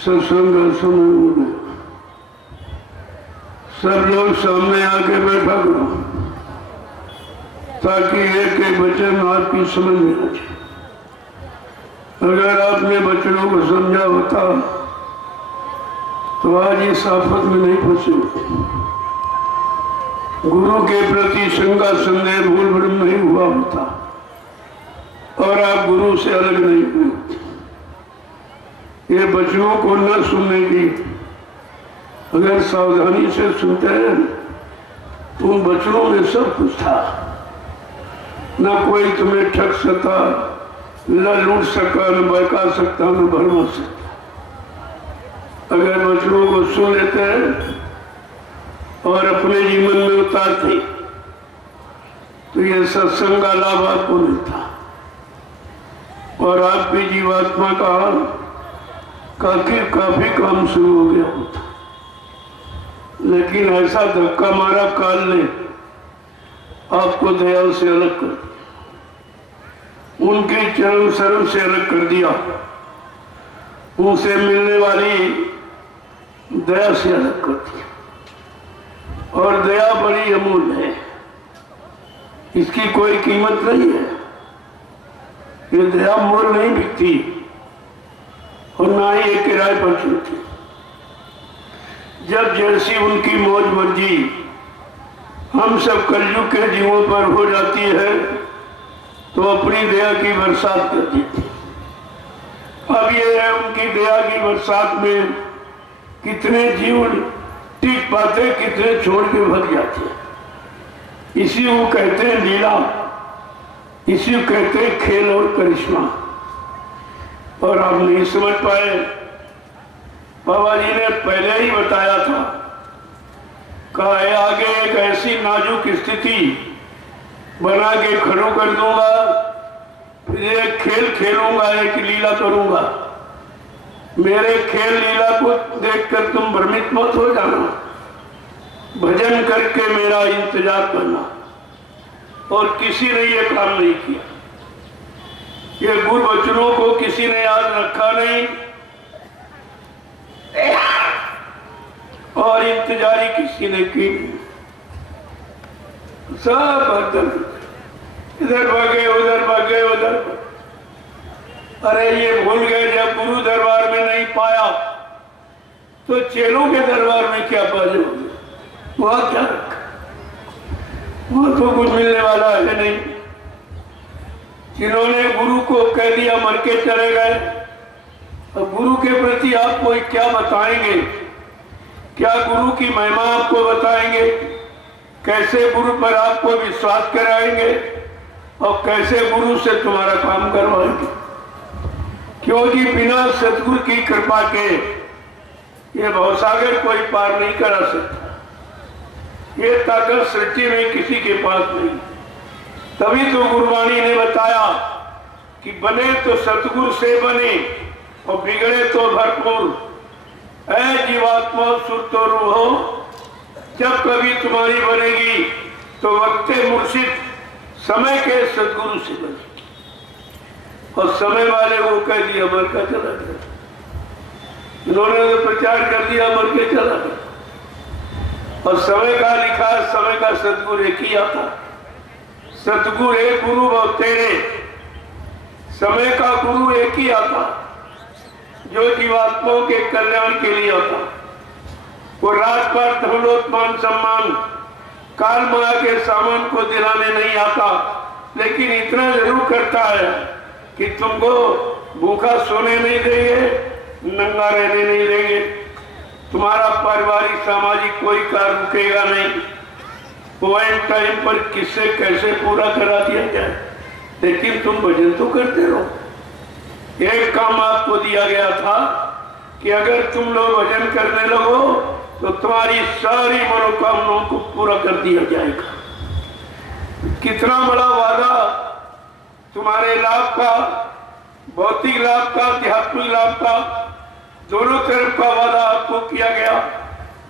सत्संग समूह में सब लोग सामने आके बैठा करो ताकि एक एक वचन आपकी समझ में आ जाए। अगर आपने वचनों को समझा होता तो आज इस आफत में नहीं फंसे होते। गुरु के प्रति शंका संदेह भूल भ्रम नहीं हुआ होता और आप गुरु से अलग नहीं हुए होते। ये वचनों को न सुनने की अगर सावधानी से सुनते हैं तो उन वचनों में सब कुछ था। न कोई तुम्हें ठग सकता, न लूट सका, न बहका सकता, न भरमा सकता। अगर वचनों को सुन लेते हैं और अपने जीवन में उतारते तो यह सत्संग का लाभ आपको मिलता और आपकी जीवात्मा का काफी काम शुरू हो गया होता। लेकिन ऐसा धक्का मारा काल ने आपको दया से अलग कर दिया, उनके चरण शरण से अलग कर दिया, उनसे मिलने वाली दया से अलग कर दिया। और दया बड़ी अमूल्य है, इसकी कोई कीमत नहीं है। ये दया मोल नहीं बिकती और ना ही एक किराए पर चलती। जब जैसी उनकी मौज मर्जी हम सब कलयुग के जीवों पर हो जाती है तो अपनी दया की बरसात कर देती। अब ये है उनकी दया की बरसात में कितने जीव टिक पाते, कितने छोड़ के भग जाते। इसी को कहते हैं लीला, इसी को कहते हैं खेल और करिश्मा। और आप नहीं समझ पाए। बाबा जी ने पहले ही बताया था, कहा है आगे एक ऐसी नाजुक स्थिति बना के खड़ो कर दूंगा, फिर एक खेल खेलूंगा, एक लीला करूंगा। मेरे खेल लीला को देखकर तुम भ्रमित मत हो जाना, भजन करके मेरा इंतजार करना। और किसी ने ये काम नहीं किया। ये गुरु वचनों को किसी ने याद रखा नहीं और इंतजारी किसी ने की। सब इधर भागे उधर भागे उधर। अरे ये भूल गए जब गुरु दरबार में नहीं पाया तो चेलों के दरबार में क्या पा जाओगे? वहां क्या रखा? वहां तो कुछ मिलने वाला है नहीं। जिन्होंने गुरु को कह दिया मर के चले गए, अब गुरु के प्रति आपको क्या बताएंगे? क्या गुरु की महिमा आपको बताएंगे? कैसे गुरु पर आपको विश्वास कराएंगे और कैसे गुरु से तुम्हारा काम करवाएंगे? क्योंकि बिना सतगुरु की कृपा के ये भवसागर कोई पार नहीं करा सकता। ये ताकत सृष्टि में किसी के पास नहीं। तभी तो गुरुवाणी ने बताया कि बने तो सतगुरु से बने और बिगड़े तो भरपूर। ऐ जीवात्मा सुर तो रूह हो, जब कभी तुम्हारी बनेगी तो वक्ते मुर्शिद समय के सदगुरु से बनेगी। और समय वाले वो कह दिया मर का चला गया, इन्होंने तो प्रचार कर दिया मर के चला गया। और समय का लिखा, समय का सदगुरु एक ही आता। सतगुरु एक, गुरु बहुत तेरे। समय का गुरु एक ही आता जो जीवात्माओं के कल्याण के लिए आता। वो राजपाट धनोत मान सम्मान काल माया के सामान को दिलाने नहीं आता, लेकिन इतना जरूर करता है कि तुमको भूखा सोने नहीं देंगे, नंगा रहने नहीं देंगे, तुम्हारा पारिवारिक सामाजिक कोई कार्य रुकेगा नहीं। वो टाइम पर किससे कैसे पूरा करा दिया जाए, लेकिन तुम भजन तो करते रहो। एक काम आपको दिया गया था कि अगर तुम लोग भजन करने लगो तो तुम्हारी सारी मनोकामनाओं को पूरा कर दिया जाएगा। कितना बड़ा वादा तुम्हारे लाभ का, भौतिक लाभ का, आध्यात्मिक लाभ का, दोनों तरफ का वादा आपको किया गया,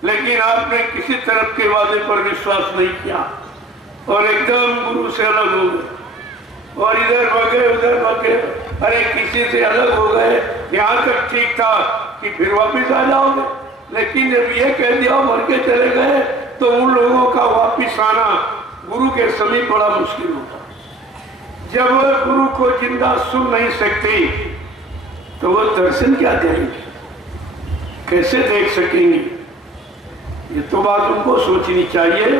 लेकिन आपने किसी तरफ के वादे पर विश्वास नहीं किया और एकदम गुरु से अलग हो गए और इधर भागे उधर भागे। अरे किसी से अलग हो गए, यहाँ तक ठीक था कि फिर वापिस आ जाओगे, लेकिन जब ये कह दिया मर के चले गए तो उन लोगों का वापिस आना गुरु के समीप बड़ा मुश्किल होता। जब वह गुरु को जिंदा सुन नहीं सकती तो वो दर्शन क्या करेंगे, कैसे देख सकेंगे? ये तो बात उनको सोचनी चाहिए।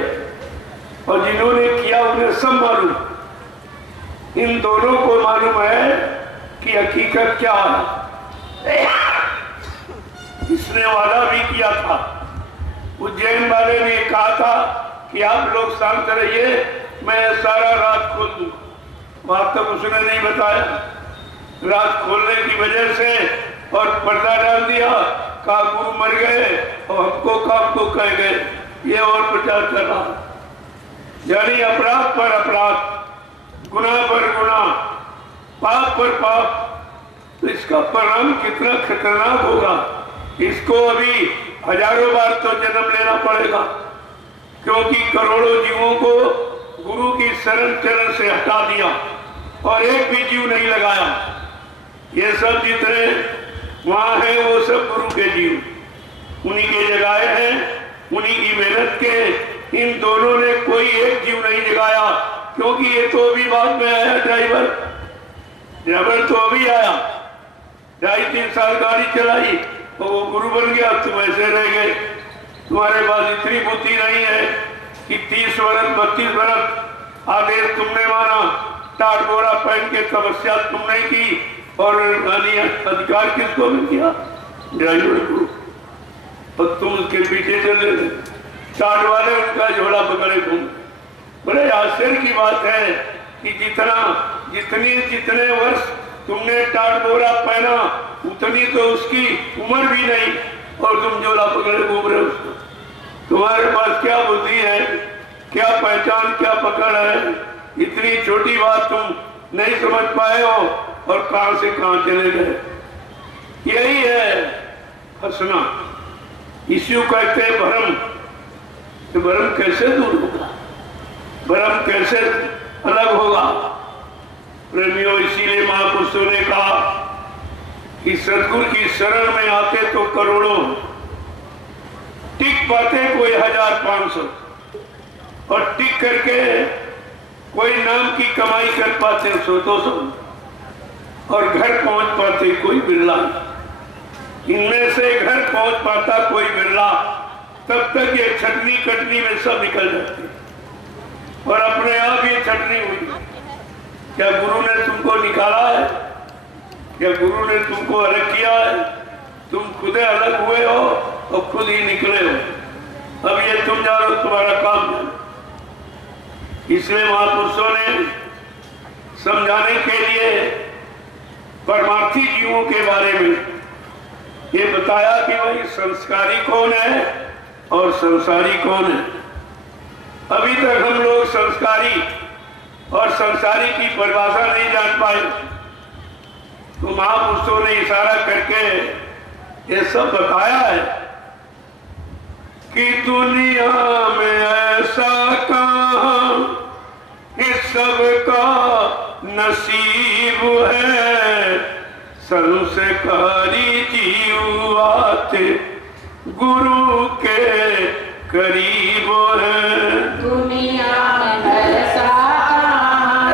और जिन्होंने किया उन्हें सब मालूम। इन दोनों को मालूम है कि हकीकत क्या है। इसने वादा भी किया था, उज्जैन वाले ने कहा था कि आप लोग शांत रहिए, मैं सारा रात खोल दूंगा। बात तक उसने नहीं बताया। रात खोलने की वजह से और पर्दा डाल दिया, कहा गुरु मर गए और हमको काम को कह गए, ये और प्रचार कर रहा। यानी अपराध पर अपराध, गुनाह पर गुनाह, पाप पर पाप। तो इसका परिणाम कितना खतरनाक होगा, इसको अभी हजारों बार तो जन्म लेना पड़ेगा, क्योंकि करोड़ों जीवों को गुरु की शरण चरण से हटा दिया और एक भी जीव नहीं लगाया। ये सब जितने वहां हैं वो सब गुरु के जीव, उन्हीं के जगाए हैं, उन्हीं की मेहनत के। इन दोनों ने कोई एक जीव नहीं जगाया, क्योंकि ये तो अभी बाद में आया। ड्राइवर तो अभी आया, 2.5-3 साल गाड़ी चलाई तो वो गुरु बन गया, तुम ऐसे रह गए। तुम्हारे पास इतनी बुद्धि नहीं है कि 30 वर्ष 32 वर्ष आदेश तुमने माना, टाट बोरा पहन के तपस्या तुमने की और अधिकार किसको मिल गया? ड्राइवर को। और तुम उसके पीछे चले गए, टाट वाले उनका झोला पकड़े तुम। बड़े आश्चर्य की बात है कि जितने वर्ष तुमने टाट बोरा पहना उतनी तो उसकी उम्र भी नहीं और तुम झोला पकड़े घूम रहे उसको। तुम्हारे पास क्या बुद्धि है, क्या पहचान, क्या पकड़ है? इतनी छोटी बात तुम नहीं समझ पाए हो और कहां से कहां चले गए। यही है हंसना, इसी कहते हैं भ्रम। तो भ्रम कैसे दूर होगा, भ्रम कैसे अलग होगा? प्रेमियों, इसीलिए महापुरुषों ने कहा कि सदगुरु की शरण में आते तो करोड़ों, टिक पाते कोई 1000-500 और टिक करके कोई नाम की कमाई कर पाते 100-200 और घर पहुंच पाते कोई बिरला। इनमें से घर पहुंच पाता कोई बिरला, तब तक ये छटनी कटनी में सब निकल जाती और अपने आप ये छटनी हुई। क्या गुरु ने तुमको निकाला है? या गुरु ने तुमको अलग किया है? तुम खुद अलग हुए हो और खुद ही निकले हो। अब ये तुम जानो, तुम्हारा काम जानो। इसलिए महापुरुषों ने समझाने के लिए परमार्थी जीवों के बारे में ये बताया कि भाई संस्कारी कौन है और संसारी कौन है। अभी तक हम लोग संस्कारी और संसारी की परिभाषा नहीं जान पाए, तो महापुरुषों ने इशारा करके ये सब बताया है कि दुनिया में ऐसा कहाँ इस सब का नसीब है, संस्कारी जीव आते गुरु के करीब है। दुनिया में ऐसा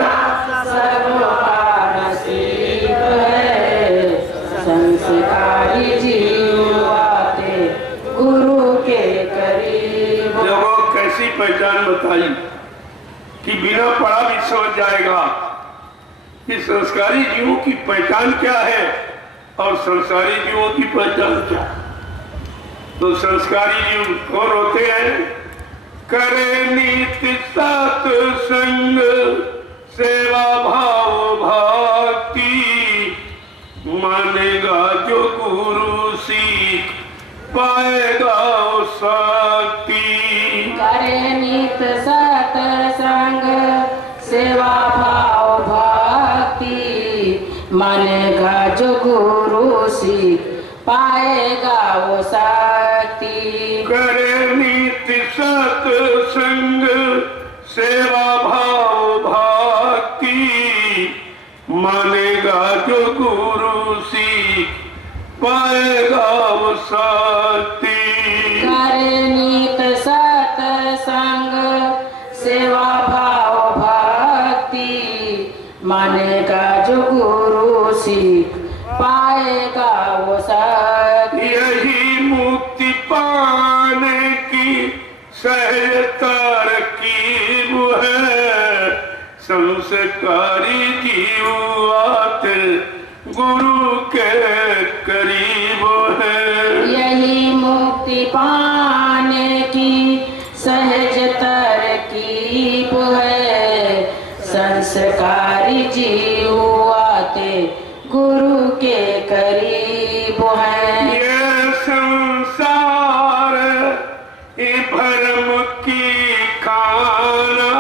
कहाँ सबका नसीब है, संस्कारी जीव आते गुरु के करीब। देखो कैसी पहचान बताई कि बिना पढ़ा भी समझ जाएगा कि संस्कारी जीवों की पहचान क्या है और संसारी जीवों की पहचान क्या है। तो संस्कारी जीव कौन होते हैं? करे नीति सत्संग सेवा भाव भक्ति, मानेगा जो गुरु सीख पाएगा शक्ति। करे नित सत्संग सेवा भाव भक्ति, मानेगा जो गुरु सीख पाएगा वो शक्ति। करे नित्य सत्संग सेवा भाव भक्ति, मानेगा जो गुरु सीख पाएगा वो शक्ति। करे नित सत्संग सेवा भाव भक्ति, मानेगा जो गुरु सीख पाएगा वो शक्ति। यही मुक्ति पाने की सहज तरकीब है, संस्कारी जीव आते गुरु के करीब है। यही मुक्ति पाने की सहज तरकीब है, संस्कारी जीव आते गुरु के करीब है। ये संसार ये भरम की खाना,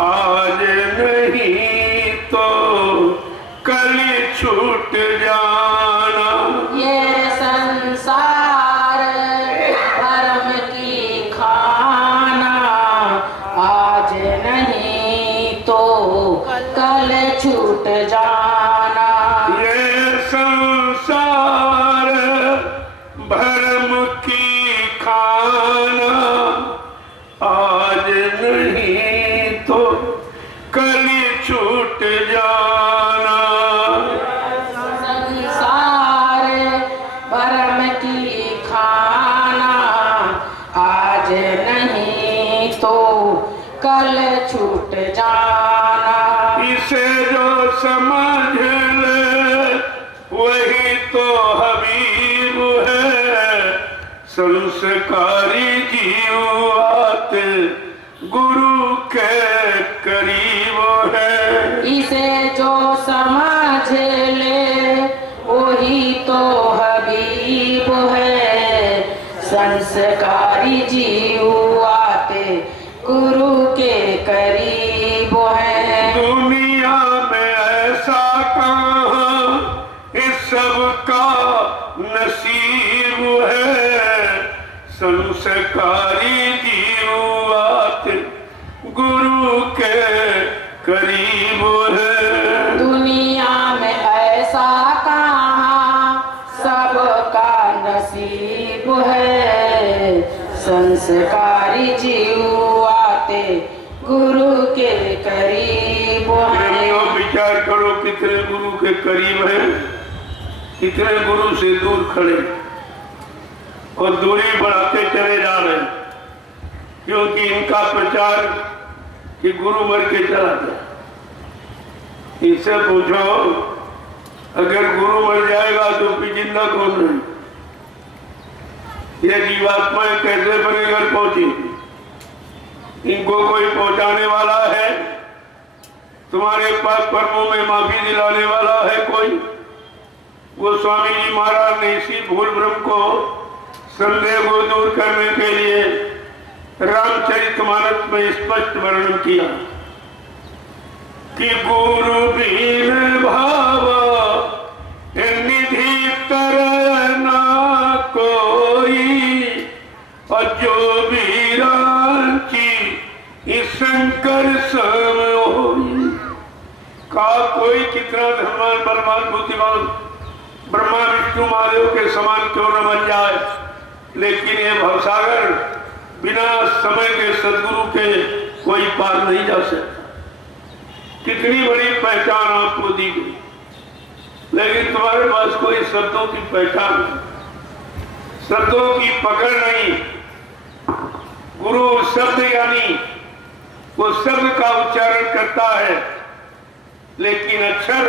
आज नहीं तो कल छूट जाना। ये संसार भरम की खाना, आज नहीं तो कल छूट जाना। ये संसार भरम की खाना, आज नहीं तो कल छूट जाना। संसार भरम की खाना, आज नहीं तो कल छूट जाना। इसे जो समझ ले वही तो हबीब है, संस्कारी जीव आते गुरु के करीब है। इसे जो समझ ले वही तो हबीब है, संस्कारी जीव आते गुरु के करीब है। दुनिया में ऐसा कहाँ इस सब का नसीब है, संस्कारी जीव आते गुरु के करीब है। दुनिया में ऐसा कहाँ सबका नसीब है, संस्कारी जीव आते गुरु के करीब है। विचार करो कितने गुरु के करीब हैं, कितने गुरु से दूर खड़े और दूरी बढ़ाते चले जा रहे हैं, क्योंकि इनका प्रचार कि गुरु मर के चला गया। इनसे पूछो अगर गुरु मर जाएगा तो फिर जिंदा कौन रहे? ये जीवात्माएं कैसे अपने घर पहुंचेंगी? इनको कोई पहुंचाने वाला है? तुम्हारे पास कर्मों में माफी दिलाने वाला है कोई? वो स्वामी जी महाराज ने इसी भूल भ्रम को, संदेह को दूर करने के लिए रामचरितमानस में स्पष्ट वर्णन किया कि गुरु बिन भाव निधि तरह ना कोई, और जो भी रांची इस शंकर सम होई। का कोई कितना धर्मान बलवान बुद्धिमान ब्रह्मा विष्णु महादेव के समान क्यों न बन जाए, लेकिन ये भवसागर बिना समय के सदगुरु के कोई पार नहीं जा सकता। कितनी बड़ी पहचान आपको दी गई, लेकिन तुम्हारे पास कोई शब्दों की पहचान नहीं, शब्दों की पकड़ नहीं। गुरु शब्द यानी वो शब्द का उच्चारण करता है, लेकिन अक्षर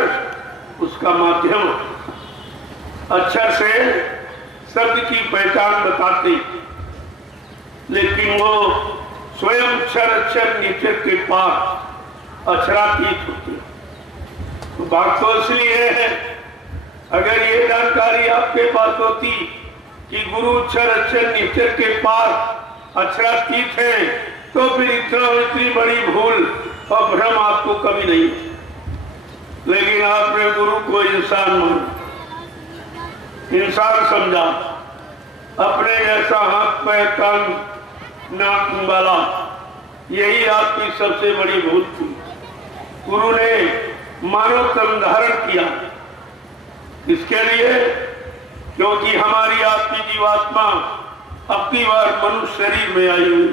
उसका माध्यम। अक्षर से शब्द की पहचान बताते, लेकिन वो स्वयं अक्षर निचर के पार अक्षरातीत होती है। तो बात तो इसलिए है, अगर ये जानकारी आपके पास होती कि गुरु अक्षर निचर के पार अक्षरातीत है, तो फिर इतनी बड़ी भूल और भ्रम आपको कभी नहीं। लेकिन आपने गुरु को इंसान माना, इंसान समझा, अपने जैसा हाथ पैर कान नाक वाला, यही आपकी सबसे बड़ी भूल थी। गुरु ने मानव तन धारण किया, इसके लिए क्योंकि हमारी आपकी जीवात्मा अपनी बार मनुष्य शरीर में आई हुई।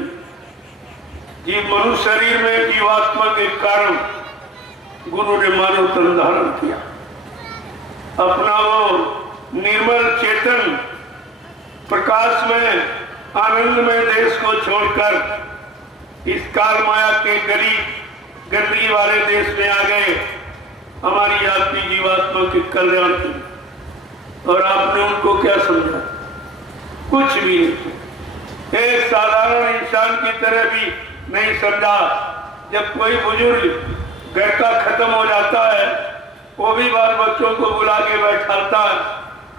ये मनुष्य शरीर में जीवात्मा के कारण गुरु ने मानव तन धारण किया। अपना वो निर्मल चेतन प्रकाश में आनंद में देश को छोड़कर इस काल माया के गरीब गंदगी वाले देश में आ गए, हमारी आपकी जीवात्मा के कल्याण की। और आपने उनको क्या समझा? कुछ भी नहीं। एक साधारण इंसान की तरह भी नहीं समझा। जब कोई बुजुर्ग घर का खत्म हो जाता है, वो भी बाल बच्चों को बुला के बैठाता है,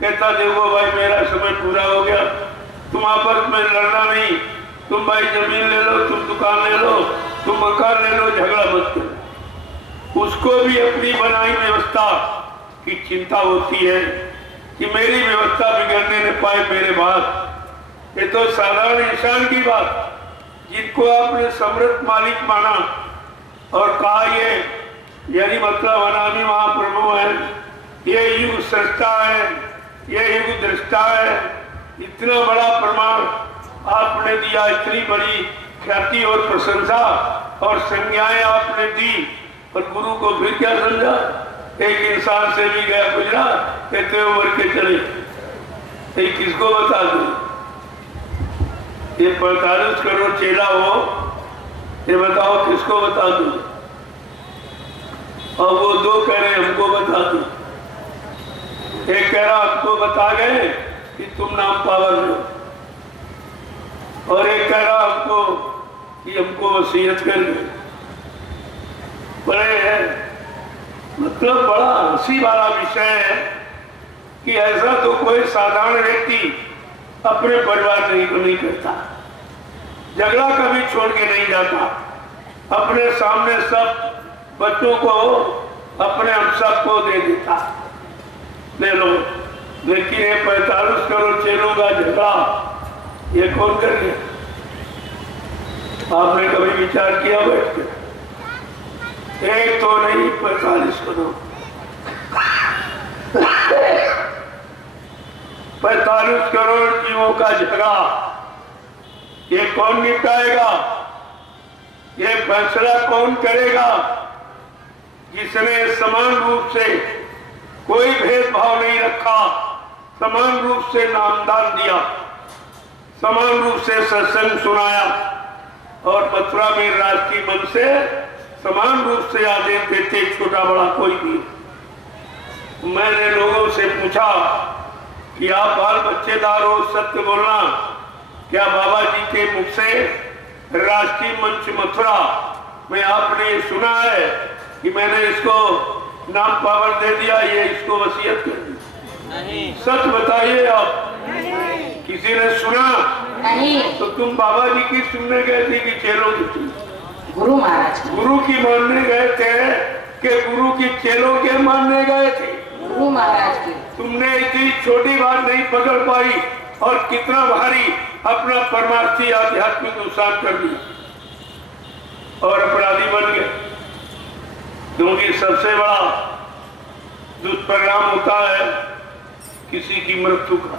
कहता देखो भाई मेरा समय पूरा हो गया, तुम आपस में लड़ना नहीं, तुम भाई जमीन ले लो, तुम दुकान ले लो, तुम मकान ले लो, झगड़ा मत करो। उसको भी अपनी बनाई व्यवस्था की चिंता होती है कि मेरी व्यवस्था बिगड़ने न पाए मेरे बाद। ये तो साधारण इंसान की बात, जिनको आपने समृद्ध मालिक माना और कहा ये यानी मतलब अनादि महाप्रभु है, ये युग सृष्टा है, ये युग दृष्टा है। इतना बड़ा प्रमाण आपने दिया, इतनी बड़ी ख्याति और प्रशंसा और संज्ञाएं आपने दी, पर गुरु को फिर क्या समझा? एक इंसान से भी गया गुजरा, कहते हुए मर के चले। ये किसको बता दो? ये 45 करोड़ चेला हो, ये बताओ किसको बता दो? और वो दो कह रहे हमको बता दो। एक कह रहा हमको बता गए कि तुम नाम पावर लो, और एक कह रहा हमको कि हमको वसीयत कर गए। बड़े मतलब बड़ा हंसी वाला विषय है कि ऐसा तो कोई साधारण व्यक्ति अपने परिवार नहीं करता, झगड़ा कभी छोड़ के नहीं जाता, अपने सामने सब बच्चों को अपने हम सबको दे देता, ले लो। लेकिन ये 45 करोड़ चेलों का झगड़ा ये कौन कर गया? आपने कभी विचार किया बैठ के? एक तो नहीं 45 करोड़ 45 करोड़ जीवों का झगड़ा ये कौन निपटाएगा? ये फैसला कौन करेगा? जिसने समान रूप से कोई भेदभाव नहीं रखा, समान रूप से नामदान दिया, समान रूप से सत्संग सुनाया, और मथुरा में राष्ट्रीय मन से समान रूप से आदेश देते, छोटा बड़ा कोई भी। मैंने लोगों से पूछा कि आप बाल बच्चेदार हो, सत्य बोलना। क्या बाबा जी के मुख से राष्ट्रीय मंच मथुरा में आपने सुना है कि मैंने इसको नाम पावर दे दिया, ये इसको वसीयत कर दी? नहीं। सच बताइए आप, किसी ने सुना? नहीं। तो तुम बाबा जी की सुनने गए थे कि चेलों की? गुरु महाराज की। गुरु की मानने गए थे कि गुरु की चेलों के मानने गए थे? गुरु महाराज की। तुमने इतनी छोटी बात नहीं पकड़ पाई और कितना भारी अपना परमार्थी आध्यात्मिक नुकसान कर दिया और अपराधी बन गए। क्योंकि सबसे बड़ा दुष्परिणाम होता है किसी की मृत्यु का।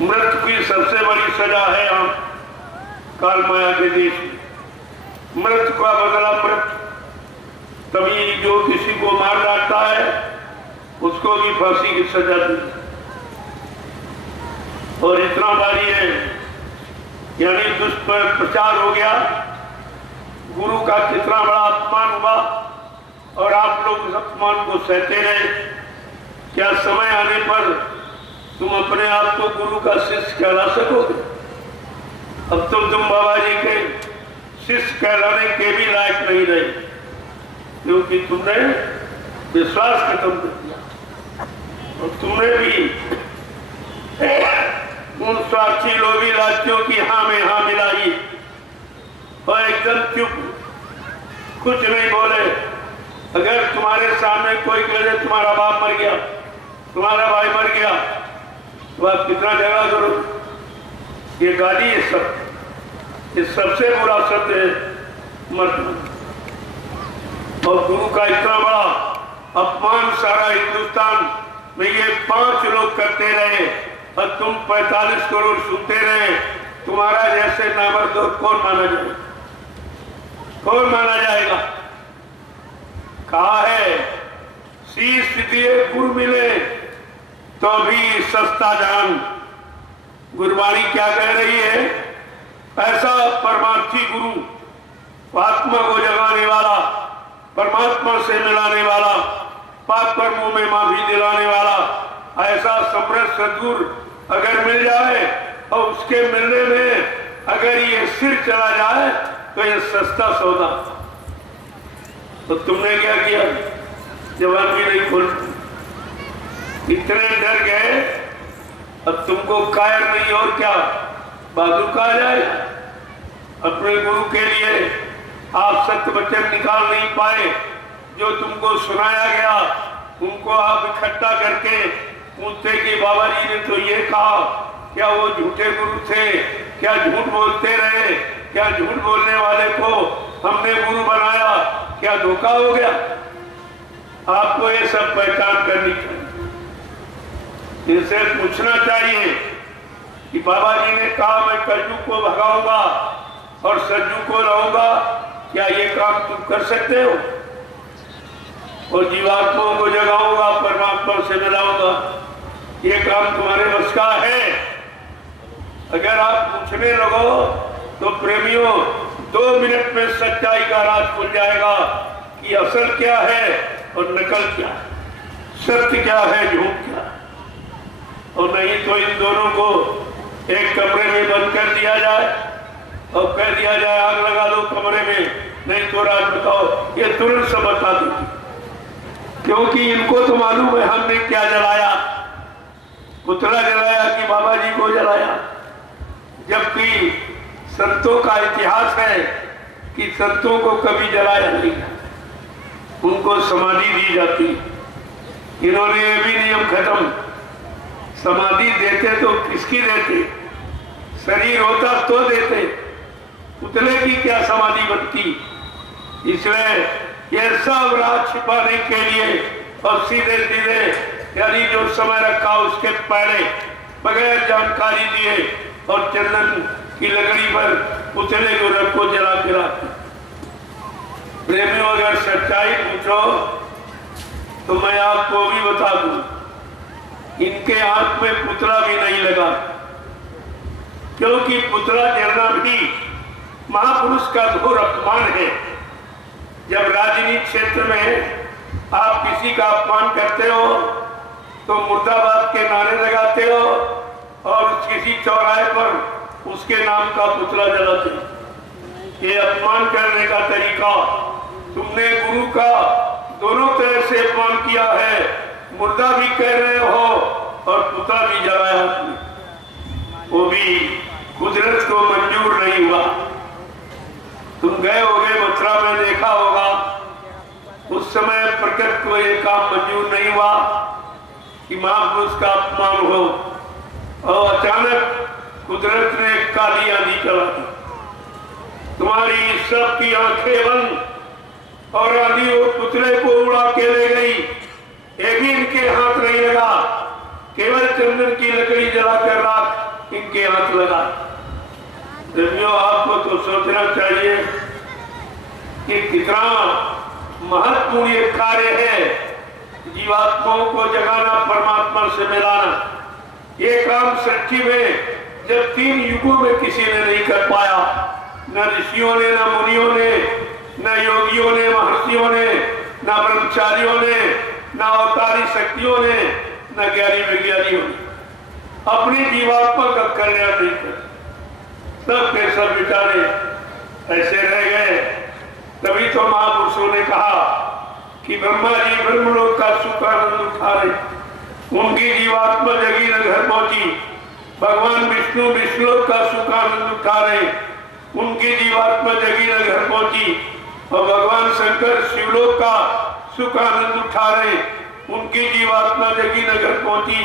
मृत्यु की सबसे बड़ी सजा है हम काल माया के देश में। मृत्यु का बदला मृत्यु। तभी जो किसी को मार डालता है उसको भी फांसी की सजा दी। और इतना भारी है, यानी दुष्प्रचार हो गया, गुरु का कितना बड़ा अपमान हुआ और आप लोग उस अपमान को सहते रहे। क्या समय आने पर तुम अपने आप को गुरु का शिष्य कहला सकोगे? अब तुम बाबा जी के शिष्य कहलाने के भी लायक नहीं रहे, क्योंकि तुमने विश्वास खत्म कर दिया और तुमने भी उन स्वार्थी लोभी लाचियों की हाँ में हाँ मिलाई और एकदम चुप, कुछ नहीं बोले। अगर तुम्हारे सामने कोई कह दे तुम्हारा बाप मर गया, तुम्हारा भाई मर गया, तो आप कितना झगड़ा करो? ये गाली है सब, ये सबसे बुरा शब्द है मरना। और गुरु का इतना बड़ा अपमान सारा हिंदुस्तान में ये 5 लोग करते रहे और तुम 45 करोड़ सुनते रहे। तुम्हारा जैसे नामर्दोर कौन माना जाएगा? कौन माना जाएगा? कहा है शीश दिए गुरु मिले तो भी सस्ता जान। गुरबाणी क्या कह रही है? ऐसा परमार्थी गुरु, आत्मा को जगाने वाला, परमात्मा से मिलाने वाला, पाप कर्मों में माफी दिलाने वाला, ऐसा समृद्ध सद्गुरु अगर मिल जाए और उसके मिलने में अगर ये सिर चला जाए तो ये सस्ता सौदा। तो तुमने क्या किया? जवान भी नहीं खोल, इतने डर गए। अब तुमको कायर नहीं और क्या बहादुर कहा जाए? अपने गुरु के लिए आप सत्य वचन निकाल नहीं पाए। जो तुमको सुनाया गया उनको आप इकट्ठा करके पूछते कि बाबा जी ने तो ये कहा, क्या वो झूठे गुरु थे? क्या झूठ बोलते रहे? क्या झूठ बोलने वाले को हमने गुरु बनाया? क्या धोखा हो गया? आपको ये सब पहचान करनी चाहिए। इनसे पूछना चाहिए कि बाबा जी ने कहा मैं कलयुग को भगाऊंगा और सज्जू को लाऊंगा, क्या ये काम तुम कर सकते हो? और जीवात्माओं को जगाऊंगा, परमात्मा से मिलाऊंगा, ये काम तुम्हारे बस का है? अगर आप पूछने लगो तो प्रेमियों 2 मिनट में सच्चाई का राज खुल जाएगा कि असल क्या है और नकल क्या है, सत्य क्या है, झूठ क्या है। और नहीं तो इन दोनों को एक कमरे में बंद कर दिया जाए और कह दिया जाए आग लगा दो कमरे में, नहीं तो राज बताओ, ये तुरंत सब बता देंगे। क्योंकि इनको तो मालूम है हमने क्या जलाया, पुतला जलाया कि बाबा जी को जलाया। जबकि संतों का इतिहास है कि संतों को कभी जलाया नहीं, उनको समाधि दी जाती। इन्होंने ये भी नियम खत्म, समाधि देते तो किसकी देते? शरीर होता तो देते, पुतले की क्या समाधि बनती? इसलिए यह सब राज छिपाने के लिए और सीधे सीधे यानी जो समय रखा उसके पहले बगैर जानकारी दिए और चंदन की लकड़ी पर पुतले को रखो जला के रखो। प्रेमियों अगर सच्चाई पूछो तो मैं आपको भी बता दूं, इनके हाथ में पुतला भी नहीं लगा, क्योंकि पुतला जलना भी महापुरुष का घोर अपमान है। जब राजनीति क्षेत्र में आप किसी का अपमान करते हो तो मुर्दाबाद के नारे लगाते हो और किसी चौराहे पर उसके नाम का पुतला जलाते हो। ये अपमान करने का तरीका, तुमने गुरु का दोनों तरह से अपमान किया है। मुर्दा भी कह रहे हो और पुतला भी जलाया, वो भी कुदरत को मंजूर नहीं हुआ। तुम गए होगे मथुरा में, देखा होगा उस समय प्रकृति को ये काम मंजूर नहीं हुआ कि महापुरुष का अपमान हो, और अचानक कुदरत ने काली आंधी चला दी। तुम्हारी सबकी आंखें बंद और आंधी उस पुतले को उड़ा के ले गई। एक भी इनके हाथ नहीं लगा, केवल चंदन की लकड़ी जलाकर राख इनके हाथ लगा। प्रेमियों, आपको तो सोचना चाहिए कि कितना महत्वपूर्ण ये कार्य है, जीवात्माओं को जगाना, परमात्मा से मिलाना। ये काम सृष्टि में जब 3 युगों में किसी ने नहीं कर पाया, न ऋषियों ने, न मुनियों ने, न योगियों ने, महर्षियों ने, न ब्रह्मचारियों ने, न अवतारी शक्तियों ने, न ज्ञानी विज्ञानियों ने अपनी जीवात्मा का कल्याण नहीं कर। सब के सब बेचारे ऐसे रह गए। तभी तो महापुरुषों ने कहा कि ब्रह्मा जी ब्रह्मलोक का सुख आनंद उठा रहे, उनकी जीवात्मा जगी न घर पहुंची। भगवान विष्णु विष्णुलोक का सुख आनंद उठा रहे, उनकी जीवात्मा जगी न घर पहुंची। और भगवान शंकर शिवलोक का सुख आनंद उठा रहे, उनकी जीवात्मा जगी न घर पहुंची।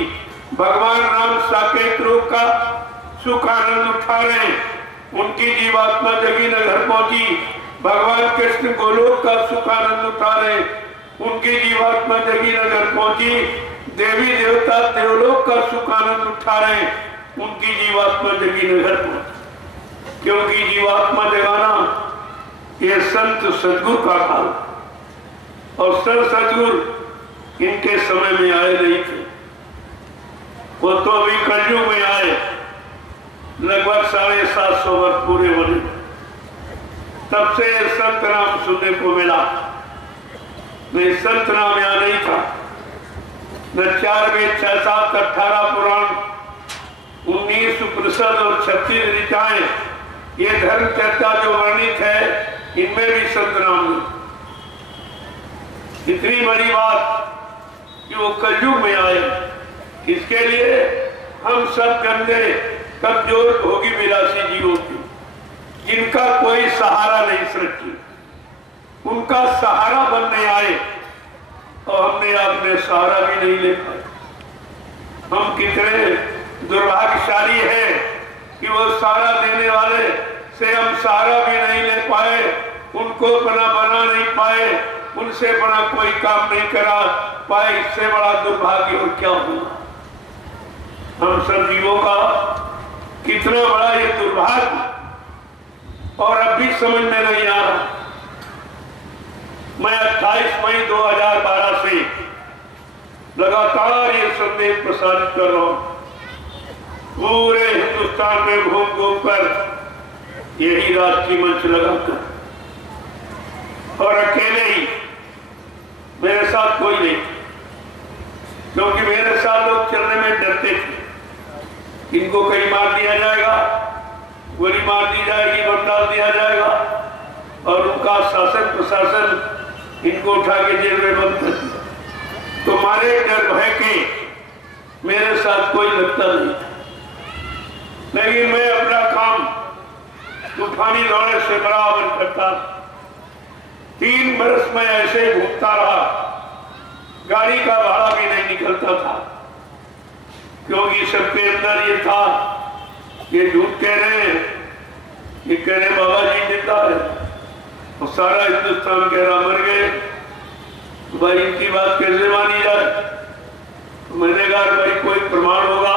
भगवान राम साकेत लोक का सुख आनंद उठा रहे, उनकी जीवात्मा जगी न घर पहुंची। भगवान कृष्ण गोलोक का सुख आनंद उठा रहे, उनकी जीवात्मा जगी न घर पहुंची। देवी देवता देवलोक का सुख आनंद उठा रहे, उनकी जीवात्मा जगी न घर पहुंची। क्योंकि जीवात्मा जगाना ये संत सदगुरु का काम, और संत सदगुरु इनके समय में आए नहीं थे, वो तो अभी कलयुग में आए। लगभग 750 वर्ष पूरे होने, तब से संत नाम सुनने को मिला। नहीं, संत नाम यहाँ नहीं था। न 4 वेद, 6, 7, 18 पुराण, 19 उपनिषद और 36 ऋचाएं, ये धर्म चर्चा जो वर्णित है, इनमें भी संत नाम नहीं। इतनी बड़ी बात कि वो कलयुग में आए, इसके लिए हम सब गंदे कमजोर भोगी विलासी जीवों की, जिनका कोई सहारा नहीं सृष्टि, उनका सहारा बनने आए, और हमने अपने सहारा भी नहीं ले पाए। हम कितने दुर्भाग्यशाली हैं कि वो सहारा देने वाले से हम सहारा भी नहीं ले पाए, उनको अपना बना नहीं पाए, उनसे बड़ा कोई काम नहीं करा पाए। इससे बड़ा दुर्भाग्य और क्या हुआ। हम सब जीवों का कितना बड़ा ये दुर्भाग्य, और अब भी समझ में नहीं आ रहा। मैं 28 मई 2012 से लगातार ये संदेश प्रसारित कर रहा हूं, पूरे हिंदुस्तान में घूम घूम कर, यही राष्ट्रीय मंच लगाकर, और अकेले ही, मेरे साथ कोई नहीं, क्योंकि मेरे साथ लोग चलने में डरते थे। इनको कहीं मार दिया जाएगा, गोली मार दी जाएगी, बम डाल दिया जाएगा, और उनका शासन प्रशासन इनको उठा के जेल में बंद कर दिया। तो मारे डर भय के मेरे साथ कोई लगता नहीं था। लेकिन मैं अपना काम तूफानी दौरे से बराबर करता। 3 बरस में ऐसे घूमता रहा, गाड़ी का भाड़ा भी नहीं निकलता था, क्योंकि सबके अंदर ये था, ये झूठ कह रहे हैं, ये कह रहे बाबा जी जिंदा है, और सारा हिंदुस्तान कह रहा मर गए। तो भाई इनकी बात कैसे मानी जाए। तो मैंने कहा भाई कोई प्रमाण होगा,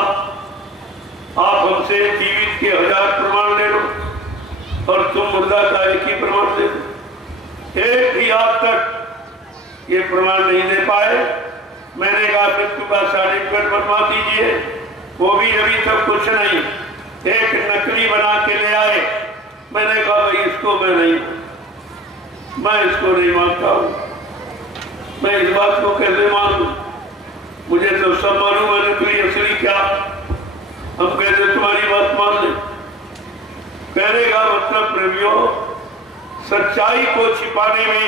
आप हमसे जीवित के 1000 प्रमाण ले लो, और तुम मुर्दा का एक ही प्रमाण दे दो। एक भी आज तक ये प्रमाण नहीं दे पाए। मैंने कहा मृत्यु का सर्टिफिकेट बनवा दीजिए, वो भी अभी तक कुछ नहीं, एक नकली बना के ले आए। मैंने कहा भाई इसको मैं इसको नहीं मानता हूँ। मैं इस बात को कैसे मानूं? मुझे तो सब मालूम है नकली असली क्या। हम कैसे तुम्हारी बात मान लें? कहने का मतलब प्रेमियों, सच्चाई को छिपाने में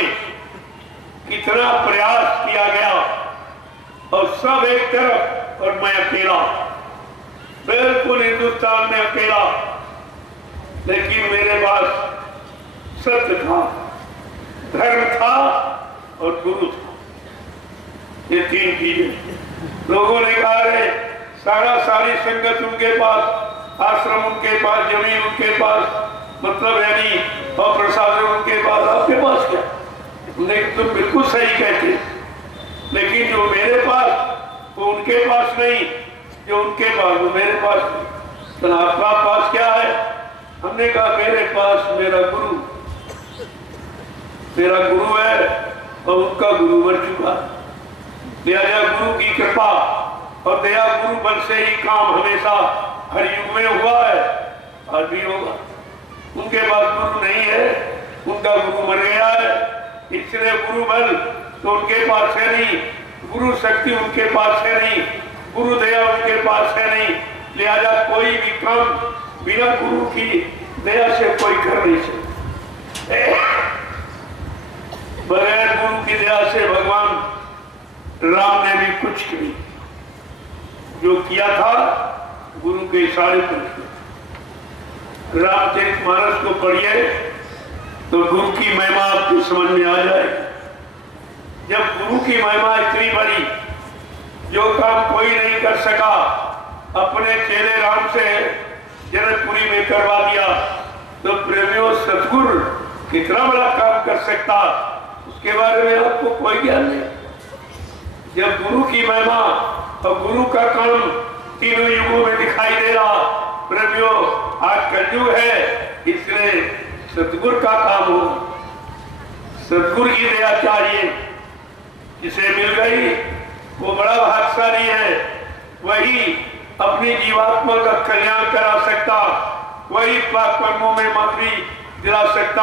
कितना प्रयास किया गया और सब एक तरफ और मैं अकेला, बिल्कुल हिंदुस्तान में अकेला। लेकिन मेरे पास सत्य था, धर्म था और गुरु था। ये तीन चीजें। लोगों ने कहा रे सारी संगत उनके पास, आश्रम उनके पास, जमीन उनके पास, मतलब यानी और प्रशासन उनके पास, आपके पास क्या? लेकिन तुम बिल्कुल सही कहते, लेकिन जो मेरे पास वो उनके पास नहीं, जो उनके पास वो मेरे पास नहीं। तो आपका पास क्या है? हमने कहा मेरे पास मेरा गुरु है और उनका गुरु मर चुका। लिहाजा गुरु की कृपा और दया गुरु बल से ही काम हमेशा हर युग में हुआ है, आज भी होगा। उनके पास गुरु नहीं है, उनका गुरु मर गया है, इसलिए गुरु बल तो उनके पास है नहीं, गुरु शक्ति उनके पास है नहीं, गुरु दया उनके पास है नहीं। लिहाजा कोई भी काम बिना गुरु की दया से कोई कर नहीं सकता। बगैर गुरु की दया से भगवान राम ने भी कुछ नहीं, जो किया था गुरु के इशारे पर किया। रामचरितमानस को पढ़िए तो गुरु की महिमा आपको समझ में आ जाएगी। जब गुरु की महिमा इतनी बड़ी, जो काम कोई नहीं कर सका अपने चेले राम से जनकपुरी में करवा दिया, तो प्रेमियों सतगुरु कितना बड़ा काम कर सकता, उसके बारे में आपको कोई ज्ञान नहीं। जब गुरु की महिमा और गुरु का काम तीनों युगों में दिखाई दे रहा, प्रेमियों आज कलयुग है, इसलिए सतगुरु का काम हो, सतगुरु की दया चाहिए। जिसे मिल गई वो बड़ा भाग्यशाली है, वही अपनी जीवात्मा का कल्याण करा सकता, वही पाप कर्मों में माफी दिला सकता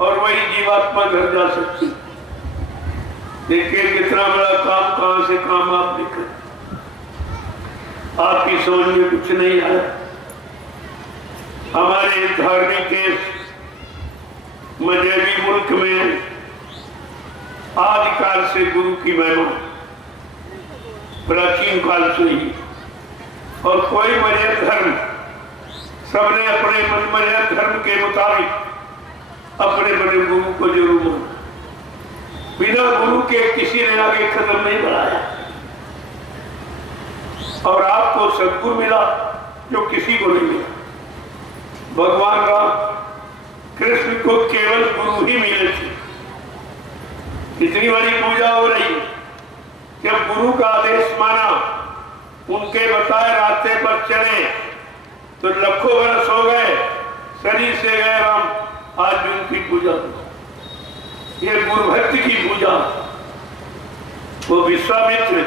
और वही जीवात्मा घर जा सकती। देखिए कितना बड़ा काम, कहां से काम आपने कर, आपकी समझ में कुछ नहीं आया। हमारे धार्मिक देश मजहबी मुल्क में आदिकाल से गुरु की महिमा, प्राचीन काल से ही, और कोई मजहब धर्म, सबने अपने मजहब धर्म के मुताबिक अपने बड़े गुरु को जरूर माना। बिना गुरु के किसी ने आगे कदम नहीं बढ़ाया। और आपको सद्गुरु मिला जो किसी को नहीं मिला। भगवान राम कृष्ण को केवल गुरु ही मिले थे। इतनी बड़ी पूजा हो रही, जब गुरु का आदेश माना, उनके बताए रास्ते पर चले, तो लाखों वर्ष हो गए, शरीर से गए राम, आज भी उनकी पूजा। ये गुरु भक्ति की पूजा। वो विश्वामित्र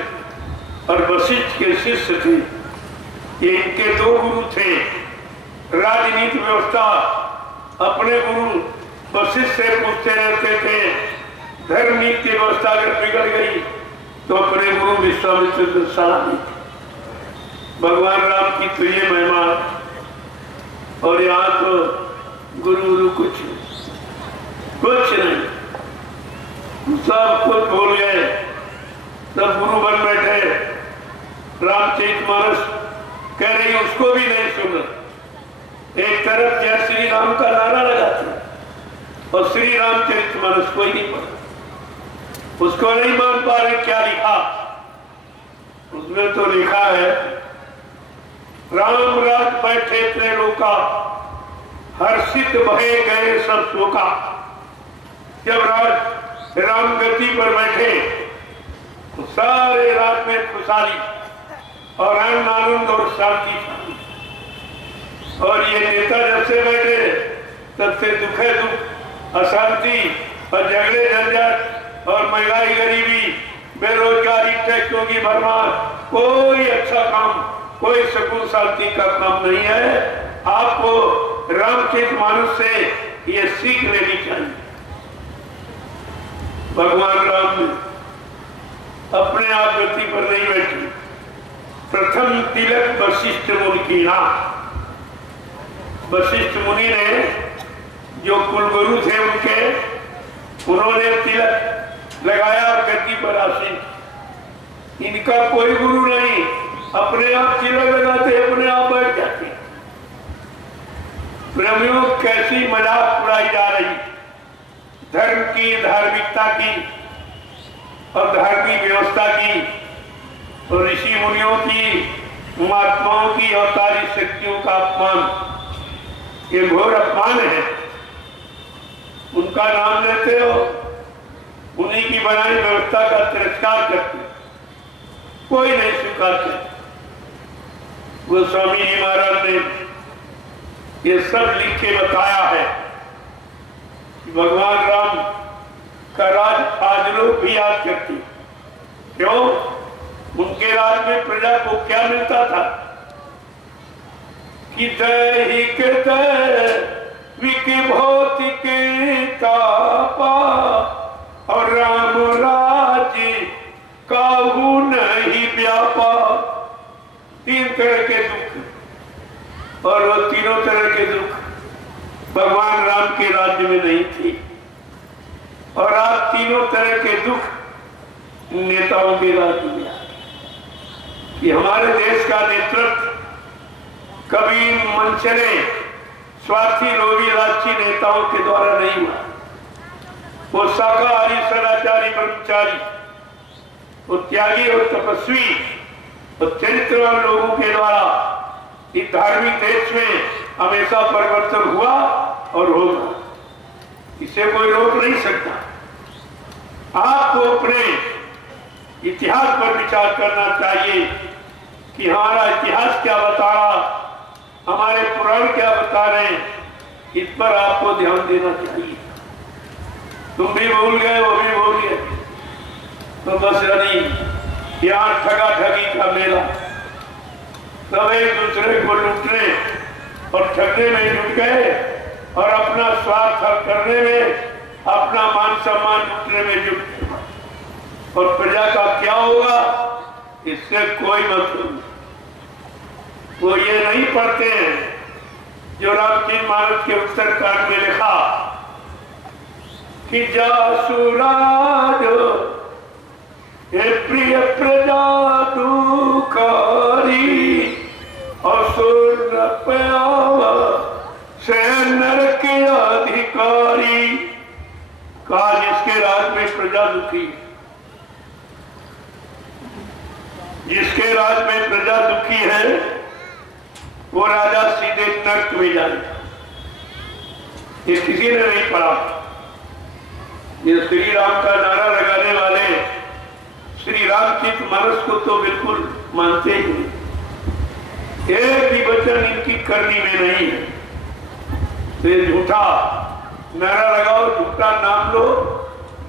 और वशिष्ठ के शिष्य थे, ये इनके दो गुरु थे। राजनीति व्यवस्था अपने गुरु वशिष्ठ से पूछते रहते थे, धर्म नीति व्यवस्था अगर बिगड़ गई तो अपने गुरु विश्वामित्र को सलाह दी। भगवान राम की तो ये महिमा, और यहाँ तो गुरु कुछ नहीं, सब कुछ भूल गए, सब गुरु बन बैठे। रामचरितमानस कह रही उसको भी नहीं सुना। एक तरफ जय श्री राम का नारा लगाते और श्री रामचरितमानस कोई नहीं पढ़ा, उसको नहीं मान पा रहे क्या लिखा। उसमें तो लिखा है, राम राज बैठे त्रैलोका, हर्षित भये गए सब शोका। जब राम गद्दी पर बैठे तो सारे रात में खुशहाली और आनंद और शांति थी। और ये नेता जब से बैठे तब से दुखे दुख, अशांति और झगड़े झंझट और महंगाई, गरीबी, बेरोजगारी, टैक्सों की भरमार, कोई अच्छा काम, कोई सुकून शांति का काम नहीं है। आपको रामचरितमानस से ये सीख लेनी चाहिए। भगवान राम ने अपने आप गति पर नहीं बैठी। प्रथम तिलक वशिष्ठ मुनि की ना, वशिष्ठ मुनि ने जो कुलगुरु थे उनके, उन्होंने तिलक लगाया और गति पर आसीन। इनका कोई गुरु नहीं, अपने आप तिलक लगाते, अपने आप बैठ जाते। प्रेमियों, कैसी मजाक उड़ाई जा रही धर्म की, धार्मिकता की और धार्मिक व्यवस्था की और ऋषि मुनियों की, महात्माओं की अवतारी शक्तियों का अपमान। ये घोर अपमान है। उनका नाम लेते हो, उन्हीं की बनाई व्यवस्था का तिरस्कार करते, कोई नहीं स्वीकारते। गोस्वामी जी महाराज ने ये सब लिख के बताया है कि भगवान राम का राज आज लोग भी याद करते। क्यों? उनके राज में प्रजा को क्या मिलता था कि दैहिक दैविक भौतिक तापा और राम राज्य काहू नहीं व्यापा। तीन तरह के दुख, और वो तीनों तरह के दुख भगवान राम के राज्य में नहीं थे। और आज तीनों तरह के दुख नेताओं के राज्य में आ गए कि हमारे देश का नेतृत्व कभी मनचले स्वार्थी लोभी लालची नेताओं के द्वारा नहीं हुआ। वो शाकाहारी सदाचारी ब्रह्मचारी, वो त्यागी और तपस्वी और चरित्रवान लोगों के द्वारा इस धार्मिक देश में हमेशा परिवर्तन हुआ और होगा। इसे कोई रोक नहीं सकता। आपको अपने इतिहास पर विचार करना चाहिए कि हमारा इतिहास क्या बता रहा, हमारे पुराण क्या बता रहे हैं, इस पर आपको ध्यान देना चाहिए। तुम भी भूल गए, वो भी भूल गए, तो बस नहीं। यहाँ ठगा ठगी का मेला, सब एक दूसरे को लूटने और ठगने में जुट गए और अपना स्वार्थ हल करने में, अपना मान सम्मान लूटने में जुट गए। और प्रजा का क्या होगा इससे कोई मतलब नहीं। वो ये नहीं पढ़ते हैं जो रामचंद्र मानस के उत्तरकांड में लिखा कि जासुराज हे प्रिय प्रजा दुखारी असुर से नर के अधिकारी। कहा जिसके राज में प्रजा दुखी, जिसके राज में प्रजा दुखी है वो राजा सीधे नरक में जाएगा। ये किसी ने नहीं पढ़ा। ये श्री राम का नारा लगाने वाले श्री रामचरित मानस को तो बिल्कुल मानते ही नहीं। एक भी वचन इनकी करनी में नहीं है। तो ये झूठा नारा लगाओ, झूठा नाम लो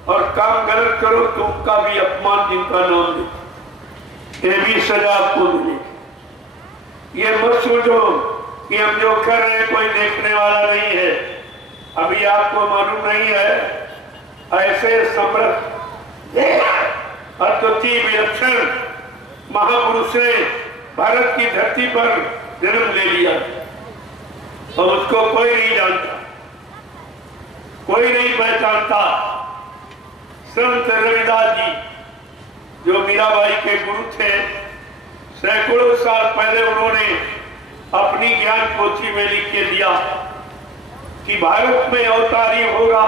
और काम गलत करो तो उनका भी अपमान जिनका नाम ले, ये भी सजा आपको मिलेगी। ये मत सोचो कि हम जो कर रहे हैं कोई देखने वाला नहीं है। अभी आपको मालूम नहीं है, ऐसे समर्थ अद्वितीय विलक्षण महापुरुष ने भारत की धरती पर जन्म ले लिया और उसको कोई नहीं जानता, कोई नहीं पहचानता। संत रविदास जी जो मीराबाई के गुरु थे, सैकड़ों साल पहले उन्होंने अपनी ज्ञान पोथी में लिख के दिया कि भारत में अवतारी होगा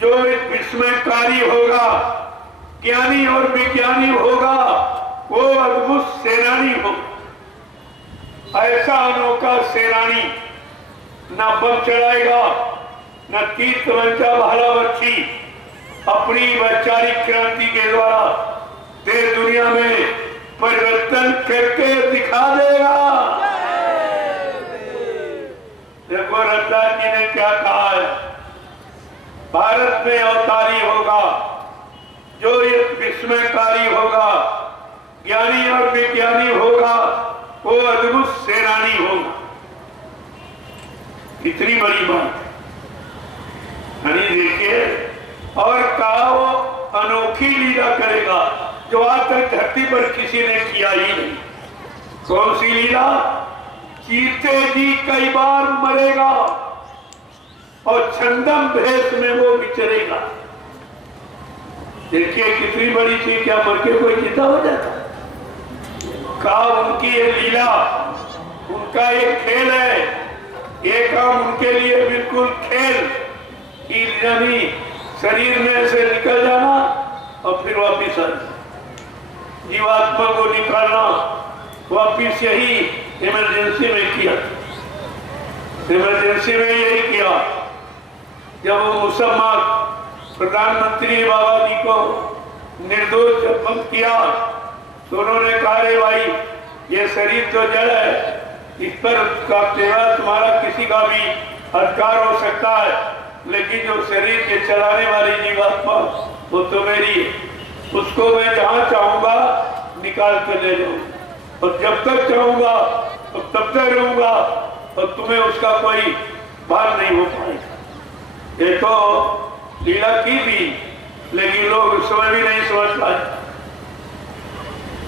जो एक विस्मयकारी होगा, ज्ञानी और विज्ञानी होगा, वो अद्भुत सेनानी होगा। ऐसा अनोखा सेनानी न बम चढ़ाएगा, न तीर तमंचा भाला बच्ची, अपनी वैचारिक क्रांति के द्वारा देश दुनिया में परिवर्तन करके दिखा देगा। देखो रविदास जी ने क्या कहा है, भारत में अवतारी होगा जो एक विस्मयकारी होगा, ज्ञानी और विज्ञानी होगा, वो अद्भुत सेनानी होगा। इतनी बड़ी बात है। देखिए, और कहा वो अनोखी लीला करेगा जो आज तक धरती पर किसी ने किया ही नहीं। कौन सी लीला? चीते जी कई बार मरेगा और छंदम भेष में वो विचरेगा। देखिए कितनी बड़ी चीज, क्या मर के कोई जीता हो जाता? कहा उनकी ये लीला, उनका एक खेल है, ये काम उनके लिए बिल्कुल खेल की, यानी शरीर में से निकल जाना और फिर वापिस आना, जीवात्मा को निकालना। वापिस यही इमरजेंसी में किया, इमरजेंसी में यही किया। जब वो मुसलमान प्रधानमंत्री बाबा जी को निर्दोष बंद किया तो उन्होंने कहा, रे भाई ये शरीर तो जड़ है, इस पर का तेरा तुम्हारा किसी का भी अधिकार हो सकता है, लेकिन जो शरीर के चलाने वाली जीवात्मा वो तो मेरी है, उसको मैं जहाँ चाहूंगा निकाल कर ले जाऊंगा और जब तक चाहूंगा तो तब तक रहूंगा और तुम्हें उसका कोई भार नहीं हो पाएगा। ये तो लीला की थी, लेकिन लोग उस समय भी नहीं समझ पाए।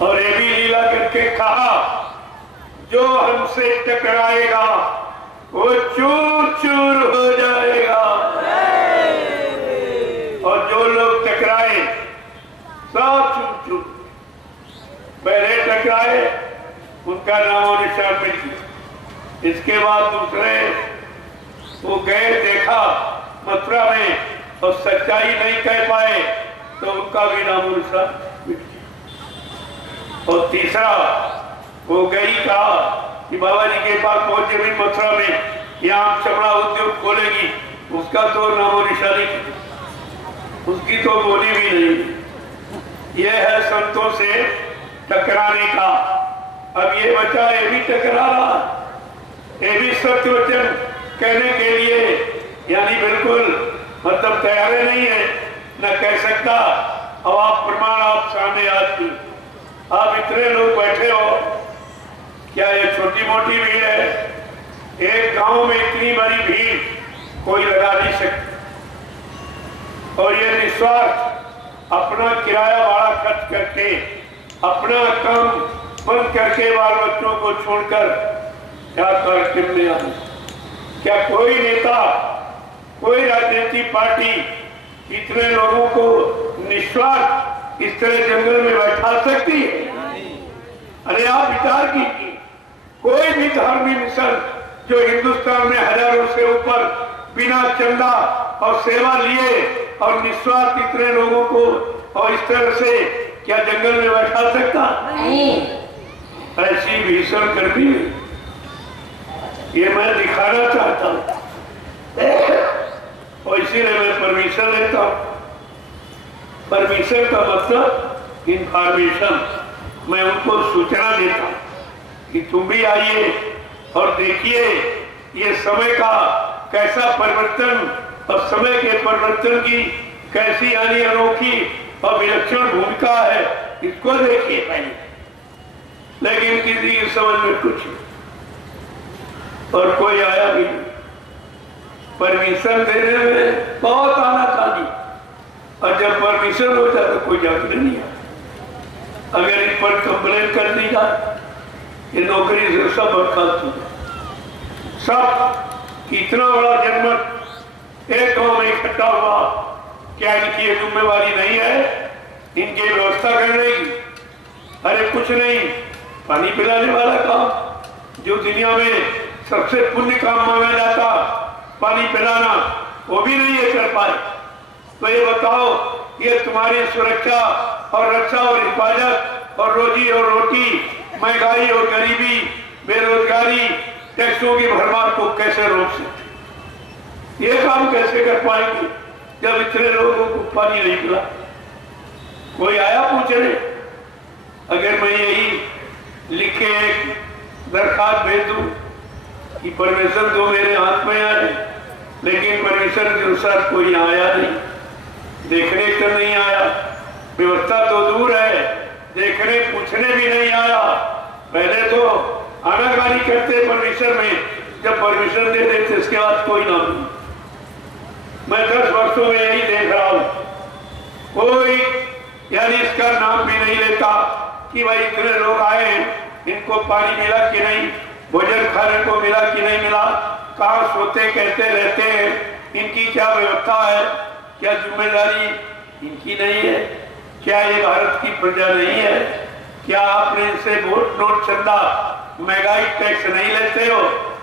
और ये भी लीला करके कहा, जो हमसे टकराएगा वो चूर चूर हो जाएगा और जो लोग टकराए सब चूर चूर। पहले टकराए उनका नामो निशान मिल गया। इसके बाद दूसरे वो गए, देखा मथुरा में और सच्चाई नहीं कह पाए तो उनका भी नामो निशान मिट गया। और तीसरा वो गई, कहा कि बाबा जी के पास पहुंचे भी मथुरा में, यहाँ चमड़ा उद्योग खोलेगी, उसका तो नामो निशानी, उसकी तो बोली भी नहीं। यह है संतों से टकराने का। अब ये बचा, ये भी टकरा रहा, ये भी सत्य वचन कहने के लिए यानी बिल्कुल मतलब तैयार नहीं है, न कह सकता। अब आप प्रमाण आप सामने आती, आप इतने लोग बैठे हो, क्या ये छोटी मोटी भीड़ है? एक गांव में इतनी बड़ी भीड़ कोई लगा नहीं सकता। और ये निस्वार्थ अपना किराया भाड़ा खर्च करके, अपना काम बंद करके, बाल बच्चों को छोड़कर क्या कार्यक्रम में आए? क्या कोई नेता, कोई राजनीतिक पार्टी इतने लोगों को निस्वार्थ इस तरह जंगल में बैठा सकती है? अरे आप विचार कीजिए, कोई भी धार्मिक मिशन जो हिंदुस्तान में हजारों से ऊपर बिना चंदा और सेवा लिए और निस्वार्थ इतने लोगों को और इस तरह से क्या जंगल में बैठा सकता? ऐसी भीषण गर्मी ये मैं दिखाना चाहता हूं और इसीलिए मैं परमिशन लेता हूं। परमिशन का मतलब इंफॉर्मेशन, मैं उनको सूचना देता हूं कि तुम भी आइए और देखिए ये समय का कैसा परिवर्तन और समय के परिवर्तन की कैसी यानी अनोखी और विलक्षण भूमिका है, इसको देखिए पहले। लेकिन किसी की समझ में कुछ और कोई आया भी नहीं। परमिशन देने में बहुत आनाकानी, और जब परमिशन हो जाए तो कोई जाकर नहीं आता। अगर इन पर कंप्लेन कर दी जाए, ये नौकरी से सब बर्खास्त हो जाए। सब इतना बड़ा जनमत एक गांव में इकट्ठा हुआ, क्या इनकी ये जिम्मेवारी नहीं है इनकी व्यवस्था करने की? अरे कुछ नहीं, पानी पिलाने वाला काम जो दुनिया में सबसे पुण्य काम माना जाता, पानी पिलाना, वो भी नहीं ये कर पाए। तो ये बताओ, ये तुम्हारी सुरक्षा और रक्षा और हिफाजत और रोजी और रोटी, महंगाई और गरीबी, बेरोजगारी, टैक्सों की भरमार को कैसे रोक सकते? ये काम कैसे कर पाएंगे जब इतने लोगों को पानी नहीं पिला? कोई आया पूछने? अगर मैं यही लिखे एक दरखास्त भेज दूं कि परमिशन तो मेरे हाथ में आए, लेकिन परमिशन के अनुसार कोई आया नहीं, देखने तो नहीं आया, व्यवस्था तो दूर है, देखने पूछने भी नहीं आया। पहले तो आनाकानी करते परमिशन में, जब परमिशन दे देते इसके बाद कोई ना नहीं। मैं 10 वर्षों में यही देख रहा हूं, कोई यानी इसका नाम भी नहीं लेता कि भाई इतने लोग आए हैं, इनको पानी मिला कि नहीं, भोजन खाने को मिला कि नहीं मिला, कहाँ सोते कहते रहते हैं, इनकी क्या व्यवस्था है, क्या जिम्मेदारी इनकी नहीं है? क्या ये भारत की प्रजा नहीं है? क्या आपने इनसे वोट नोट चंदा महंगाई टैक्स नहीं लेते हो?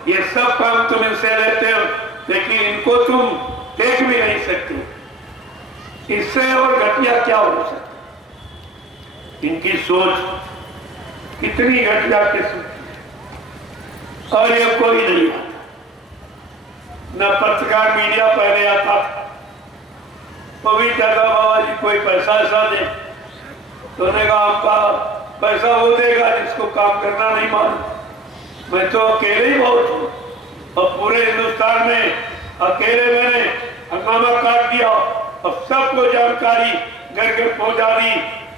ये सब काम तुम इनसे लेते हो, लेकिन इनको तुम देख भी नहीं सकते। इससे और घटिया क्या हो सकता? इनकी सोच कितनी घटिया किस्म की, और ये कोई नहीं आता। न पत्रकार मीडिया पहले आता था, वो भी कहता बाबा जी कोई पैसा ऐसा दे, तो उन्होंने कहा आपका पैसा वो देगा जिसको काम करना नहीं मालूम। मैं तो अकेले ही बहुत हूँ, और पूरे हिंदुस्तान में अकेले मैंने हंगामा काट दिया और सबको जानकारी घर घर पहुंचा दी।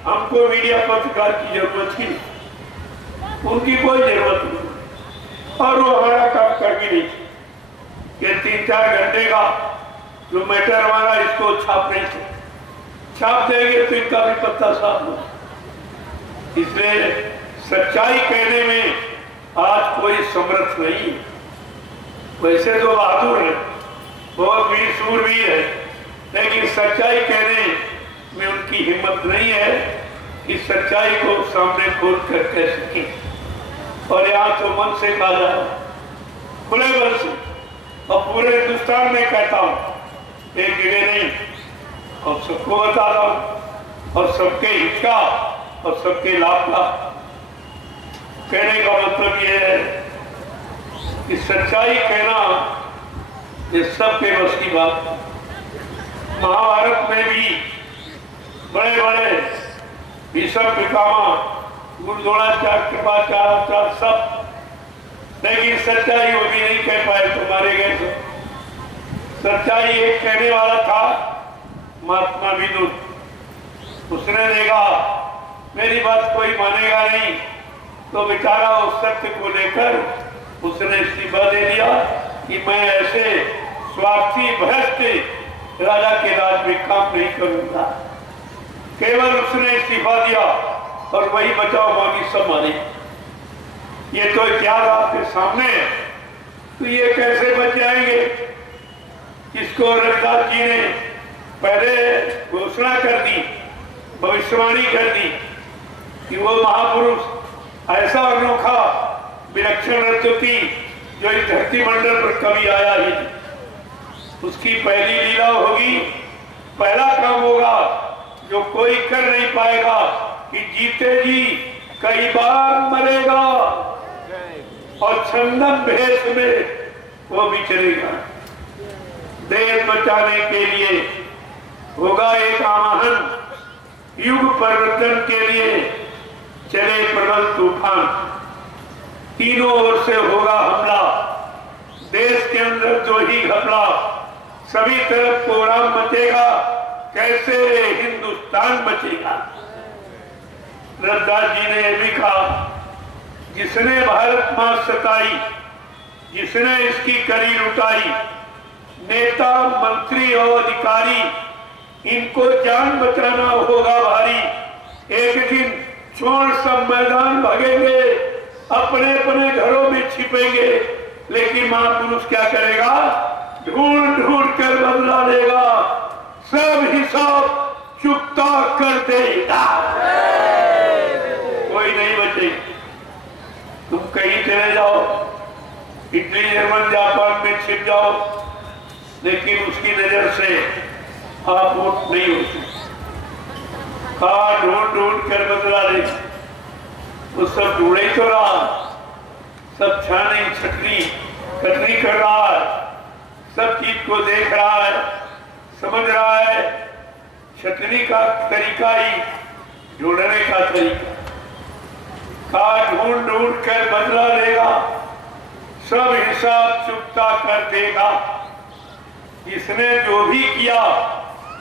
हमको मीडिया पत्रकार की जरूरत ही नहीं, उनकी कोई जरूरत नहीं, और वो हमारा काम कर भी नहीं। ये 3-4 घंटे का जो मैटर हमारा, इसको छाप नहीं सकते, छाप देंगे तो इनका भी पत्ता साफ हो। इसलिए सच्चाई कहने में आज कोई समर्थ नहीं है। वैसे तो बहादुर है, बहुत वीर सूरवीर है, लेकिन सच्चाई कहने में उनकी हिम्मत नहीं है कि सच्चाई को सामने खोल कर कह सके। और यहाँ तो मन से कहा जा रहा है, खुले मन से, और पूरे हिंदुस्तान में कहता हूँ, एक जगह नहीं, और सबको बता रहा हूँ, और सबके हित का और सबके लाभ का। कहने का मतलब ये है कि सच्चाई कहना ये सबके बस की बात। महाभारत में भी बड़े बड़े भीष्म पितामह, गुरुद्रोणाचार्य, कृपाचार्य सब, लेकिन सच्चाई वो भी नहीं कह पाए तो मारे गए। तो सच्चाई एक कहने वाला था, महात्मा विदुर। उसने देखा मेरी बात कोई मानेगा नहीं, तो बेचारा उस सत्य को लेकर उसने इस्तीफा दे दिया कि मैं ऐसे स्वार्थी भ्रष्ट राजा के राज में काम नहीं करूंगा। केवल उसने इस्तीफा दिया और वही बचाओ, बाकी सब मारे। ये तो इतिहास आपके सामने, तो ये कैसे बच जाएंगे? इसको रविदास जी ने पहले घोषणा कर दी, भविष्यवाणी कर दी कि वो महापुरुष ऐसा अनोखा विलक्षण रचती जो इस धरती मंडल पर कभी आया ही नहीं। उसकी पहली लीला होगी, पहला काम होगा जो कोई कर नहीं पाएगा कि जीते जी कई बार मरेगा और छंदम भेष में वो विचरेगा। देश बचाने के लिए होगा एक आह्वान, युग परिवर्तन के लिए चले प्रबल तूफान। तीनों ओर से होगा हमला, देश के अंदर जो ही घपला, सभी तरफ कोहराम मचेगा, कैसे हिंदुस्तान बचेगा। रविदास जी ने भी कहा, जिसने भारत मां सताई, जिसने इसकी करी लुटाई, नेता मंत्री और अधिकारी, इनको जान बचाना होगा भारी। एक दिन छोड़ सब मैदान भागेंगे, अपने अपने घरों में छिपेंगे, लेकिन महापुरुष क्या करेगा? ढूंढ ढूंढ कर बदला लेगा, सब हिसाब चुकता कर देगा, कोई नहीं बचेगा। तुम कहीं चले जाओ, इटली, जर्मन, जापान में छिप जाओ, लेकिन उसकी नजर से आप वोट नहीं हो सकते। कहा ढूंढ ढूंढ कर बदला ले, वो सब ढूंढे ही तो रहा, सब छानी छटनी कटनी कर रहा है, सब चीज को देख रहा है, समझ रहा है। छटनी का तरीका ही ढूंढने का तरीका। कहा ढूंढ ढूंढ कर बदला लेगा, सब हिसाब चुकता कर देगा। इसने जो भी किया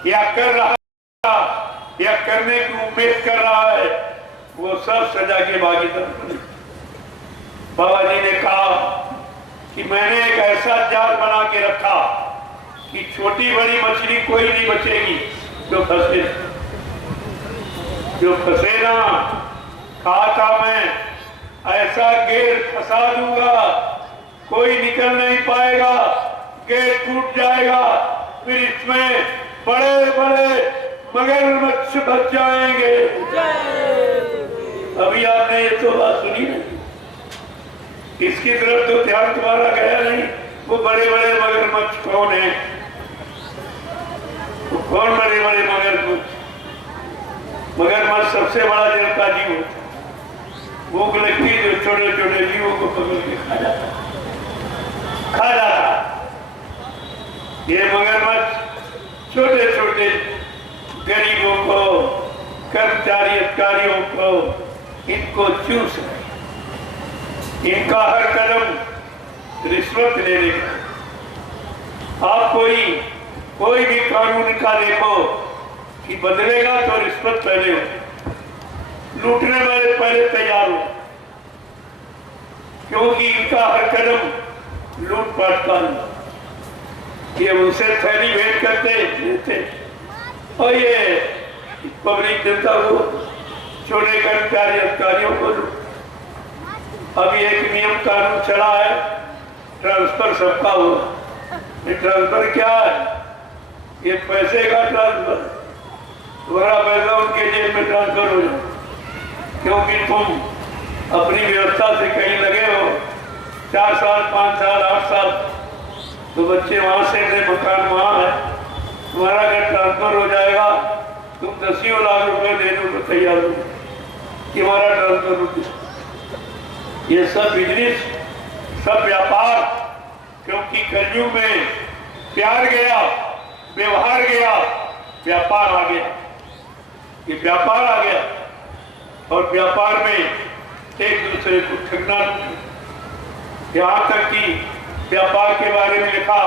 या कर रहा या करने की उम्मीद कर रहा है, वो सब सजा के भागीदार बने। बाबा जी ने कहा कि मैंने एक ऐसा जाल बना के रखा कि छोटी बड़ी मछली कोई नहीं बचेगी जो फंसे। जो फंसे ना, कहा था मैं ऐसा गेट फंसा दूंगा कोई निकल नहीं पाएगा, गेट टूट जाएगा, फिर इसमें बड़े बड़े मगरमच्छ बच जाएंगे। अभी आपने ये तो बात सुनी ना, इसकी तरफ तो ध्यान तुम्हारा गया नहीं। वो बड़े बड़े मगरमच्छ कौन है? वो कौन बड़े बड़े मगरमच्छ? मगरमच्छ सबसे बड़ा जल का जीव होता है। भूख लगती जो छोटे छोटे जीवों को पकड़ के खा जाता। ये मगरमच्छ छोटे छोटे गरीबों को, कर्मचारी अधिकारियों को, इनको चूस रहे। इनका हर कदम रिश्वत लेने का। आप कोई भी कानून का देखो कि बदलेगा तो रिश्वत पहले हो, लूटने वाले पहले तैयार हो, क्योंकि इनका हर कदम लूटपाट का। ये उनसे थैली भेंट करते देते और ये पब्लिक जनता को, छोटे कर्मचारी अधिकारियों को। अभी एक नियम कानून चला है, ट्रांसफर सबका होगा। ये ट्रांसफर क्या है? ये पैसे का ट्रांसफर। तुम्हारा पैसा उनके जेब में ट्रांसफर हो जाए, क्योंकि तुम अपनी व्यवस्था से कहीं लगे हो 4 साल 5 साल 8 साल, तो बच्चे वहां से मकान वहां है, तुम्हारा अगर ट्रांसफर हो जाएगा तुम 10 लाख रुपए देने को तैयार हो कि हमारा ट्रांसफर हो गया। ये सब बिजनेस, सब व्यापार, क्योंकि कलयुग में प्यार गया, व्यवहार गया, व्यापार आ गया। ये व्यापार आ गया और व्यापार में एक दूसरे को ठगना। यहाँ तक कि व्यापार के बारे में लिखा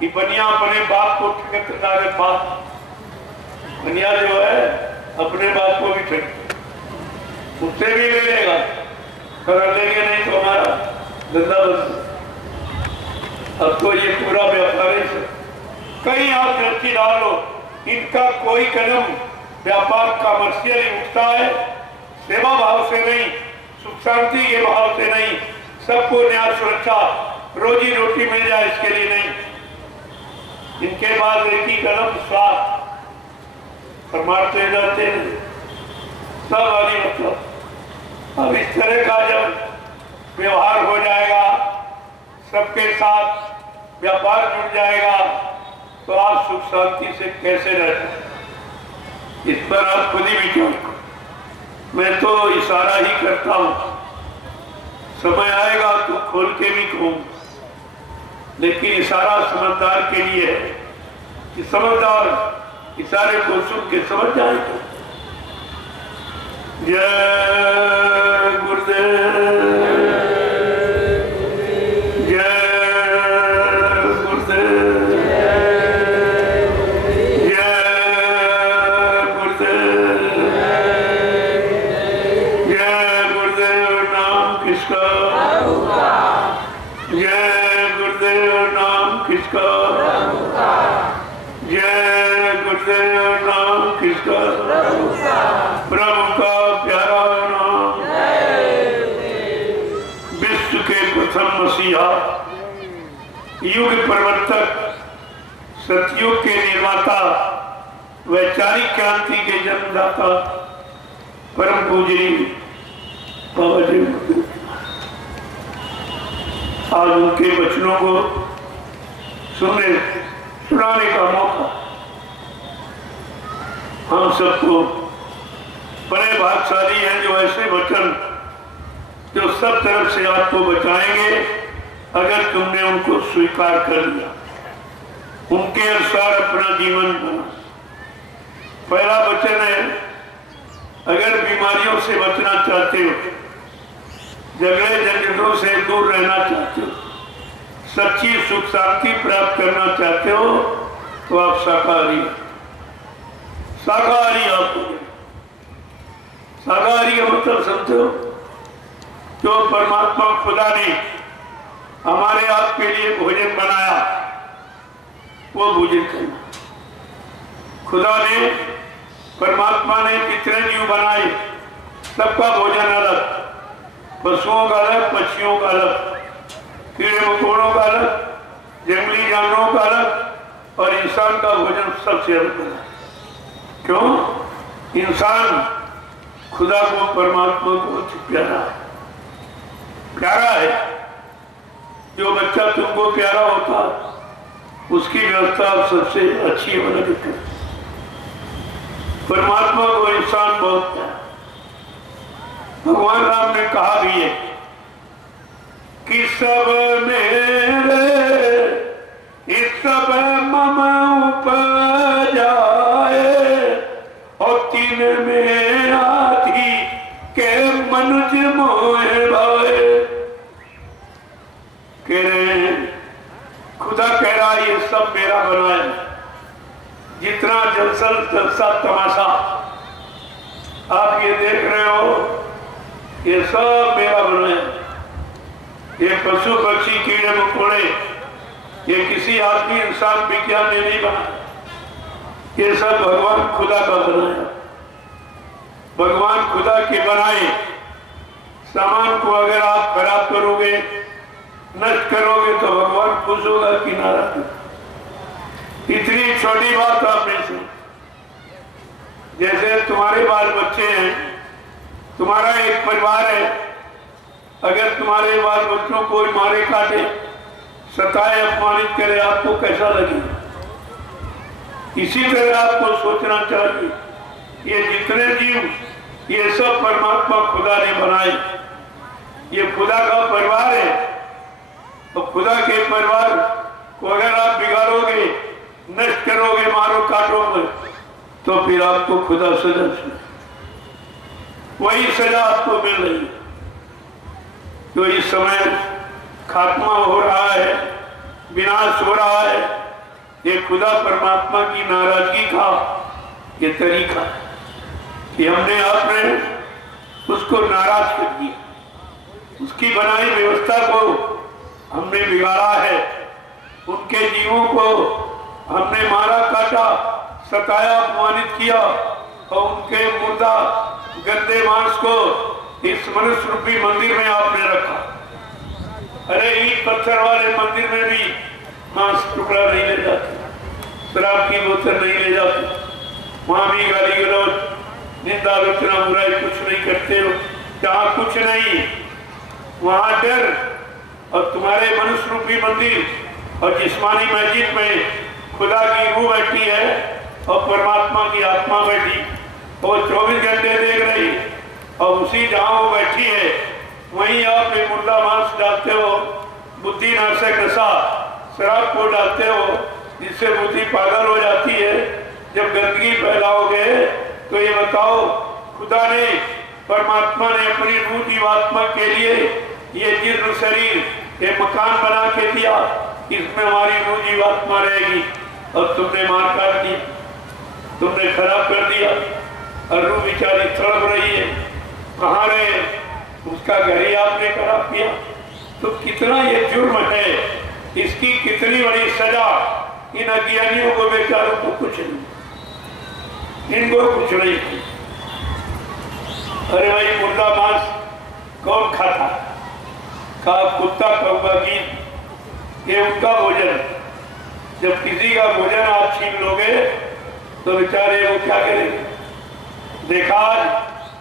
कि बनिया अपने बाप को ठगत डाले। बाप बनिया जो है अपने बाप को भी ठग, उससे भी ले लेगा, कर लेंगे नहीं तो हमारा धंधा बंद। अब तो ये पूरा व्यापार है। कहीं आप दृष्टि डालो, इनका कोई कदम व्यापार कमर्शियल उठता है, सेवा भाव से नहीं, सुख शांति के भाव से नहीं, सबको न्याय सुरक्षा रोजी रोटी मिल जाए इसके लिए नहीं। इनके बाद एक ही कदम स्वास्थ्य परमार्थे जाते हैं सब वाली। मतलब अब इस तरह का जब व्यवहार हो जाएगा, सबके साथ व्यापार जुड़ जाएगा, तो आप सुख शांति से कैसे रहते? इस पर आप खुद ही विचार करो। मैं तो इशारा ही करता हूं, समय आएगा तो खोल के भी कहूंगा, लेकिन इशारा समझदार के लिए है कि समझदार इशारे को सुन के समझ जाएगा। जय गुरुदेव, जय गुरुदेव, जय गुरुदेव, जय गुरुदेव। नाम किसका? जय गुरुदेव। नाम किसका? जय गुरुदेव। नाम किसका? प्रभु का प्यारा नाम। विश्व के प्रथम मसीहा, युग प्रवर्तक, सतयुग के निर्माता, वैचारिक क्रांति के जन्मदाता, परम पूजनीय बाबा जी, आज उनके वचनों को सुनाने का मौका हम सबको। बड़े भाग्यशाली हैं जो ऐसे वचन जो सब तरफ से आपको बचाएंगे, अगर तुमने उनको स्वीकार कर लिया, उनके अनुसार अपना जीवन बना। पहला वचन है, अगर बीमारियों से बचना चाहते हो, झगड़े झंझटों से दूर रहना चाहते हो, सच्ची सुख शांति प्राप्त करना चाहते हो, तो आप शाकाहारी आपको। शाकाहारी का मतलब समझो, जो परमात्मा खुदा ने हमारे आपके लिए भोजन बनाया, वो भोजन करना। खुदा ने परमात्मा ने जितने जीव बनाए सबका भोजन अलग, पशुओं का अलग, पक्षियों का अलग, कीड़े मकोड़ों का अलग, जंगली जानवरों का अलग और इंसान का भोजन सबसे अलग है। क्यों? इंसान खुदा को, परमात्मा को प्यारा है, प्यारा है। जो बच्चा तुमको प्यारा होता उसकी व्यवस्था सबसे अच्छी होना दिखती। परमात्मा को इंसान बहुत प्यारा। भगवान राम ने कहा भी है कि सब मेरे इस सब मम उपजाए और तीन में आधी के मनुज मोहे भाए। कह रहे खुदा कह रहा ये सब मेरा बना है। जितना जलसा तमाशा आप ये देख रहे हो ये सब मेरा बना है। ये पशु पक्षी कीड़े मकोड़े ये किसी आदमी इंसान विज्ञान ने नहीं बनाया, ये सब भगवान खुदा का बनाया। भगवान खुदा के बनाए सामान को अगर आप खराब करोगे, नष्ट करोगे तो भगवान खुश होगा कि नाराज? इतनी छोटी बात आपने सुनी। जैसे तुम्हारे बाल बच्चे हैं, तुम्हारा एक परिवार है, अगर तुम्हारे बाल बच्चों को मारे काटे, सताए, अपमानित करे, आपको कैसा लगेगा? इसी तरह आपको सोचना चाहिए ये जितने जीव ये सब परमात्मा खुदा ने बनाए, ये खुदा का परिवार है। तो खुदा के परिवार को अगर आप बिगाड़ोगे, नष्ट करोगे, मारो काटोगे तो फिर आपको खुदा सजा सुने। वही सजा आपको मिल रही है। तो इस समय खात्मा हो रहा है, विनाश हो रहा है, ये खुदा परमात्मा की नाराजगी का ये तरीका है कि हमने आपने उसको नाराज कर दिया, उसकी बनाई व्यवस्था को हमने बिगाड़ा है, उनके जीवों को हमने मारा काटा, सताया, अपमानित किया और उनके मुर्दा गंदे मांस को इस मनुष्य रूपी मंदिर में आपने रखा। अरे ईट पत्थर वाले मंदिर में भी मांस टुकड़ा नहीं ले जाते, शराब की बोतल नहीं ले जाते, वहां भी गाली गलौज, निंदा, आलोचना, बुराई कुछ नहीं करते हो। जहाँ कुछ नहीं वहां डर, और तुम्हारे मनुष्य रूपी मंदिर और जिस्मानी मस्जिद में खुदा की रूह बैठी है और परमात्मा की आत्मा बैठी, वो 24 घंटे देख रही, और उसी जहाँ वो बैठी है वहीं आप मुर्दा मांस डालते हो, बुद्धि नाशक नशा शराब को डालते हो, जिससे बुद्धि पागल हो जाती है। जब गंदगी फैलाओगे तो ये बताओ, खुदा ने, परमात्मा ने अपनी रूह जीवात्मा के लिए ये जिस्म शरीर ये मकान बना के दिया, इसमें हमारी रूह जीवात्मा रहेगी, और तुमने मार काट दी, तुमने खराब कर दिया, और रूह बेचारी तड़प रही है, कहाँ रहे? उसका घर ही आपने खराब किया। तो कितना ये जुर्म है, इसकी कितनी बड़ी सजा इन अज्ञानियों को, बेचारों को कुछ नहीं, इनको कुछ नहीं। अरे भाई मुर्दा मांस कौन खाता? कहा कुत्ता, कौवा, गीद, ये उनका भोजन। जब किसी का भोजन आप छीन लोगे तो बेचारे वो क्या करेंगे? देखा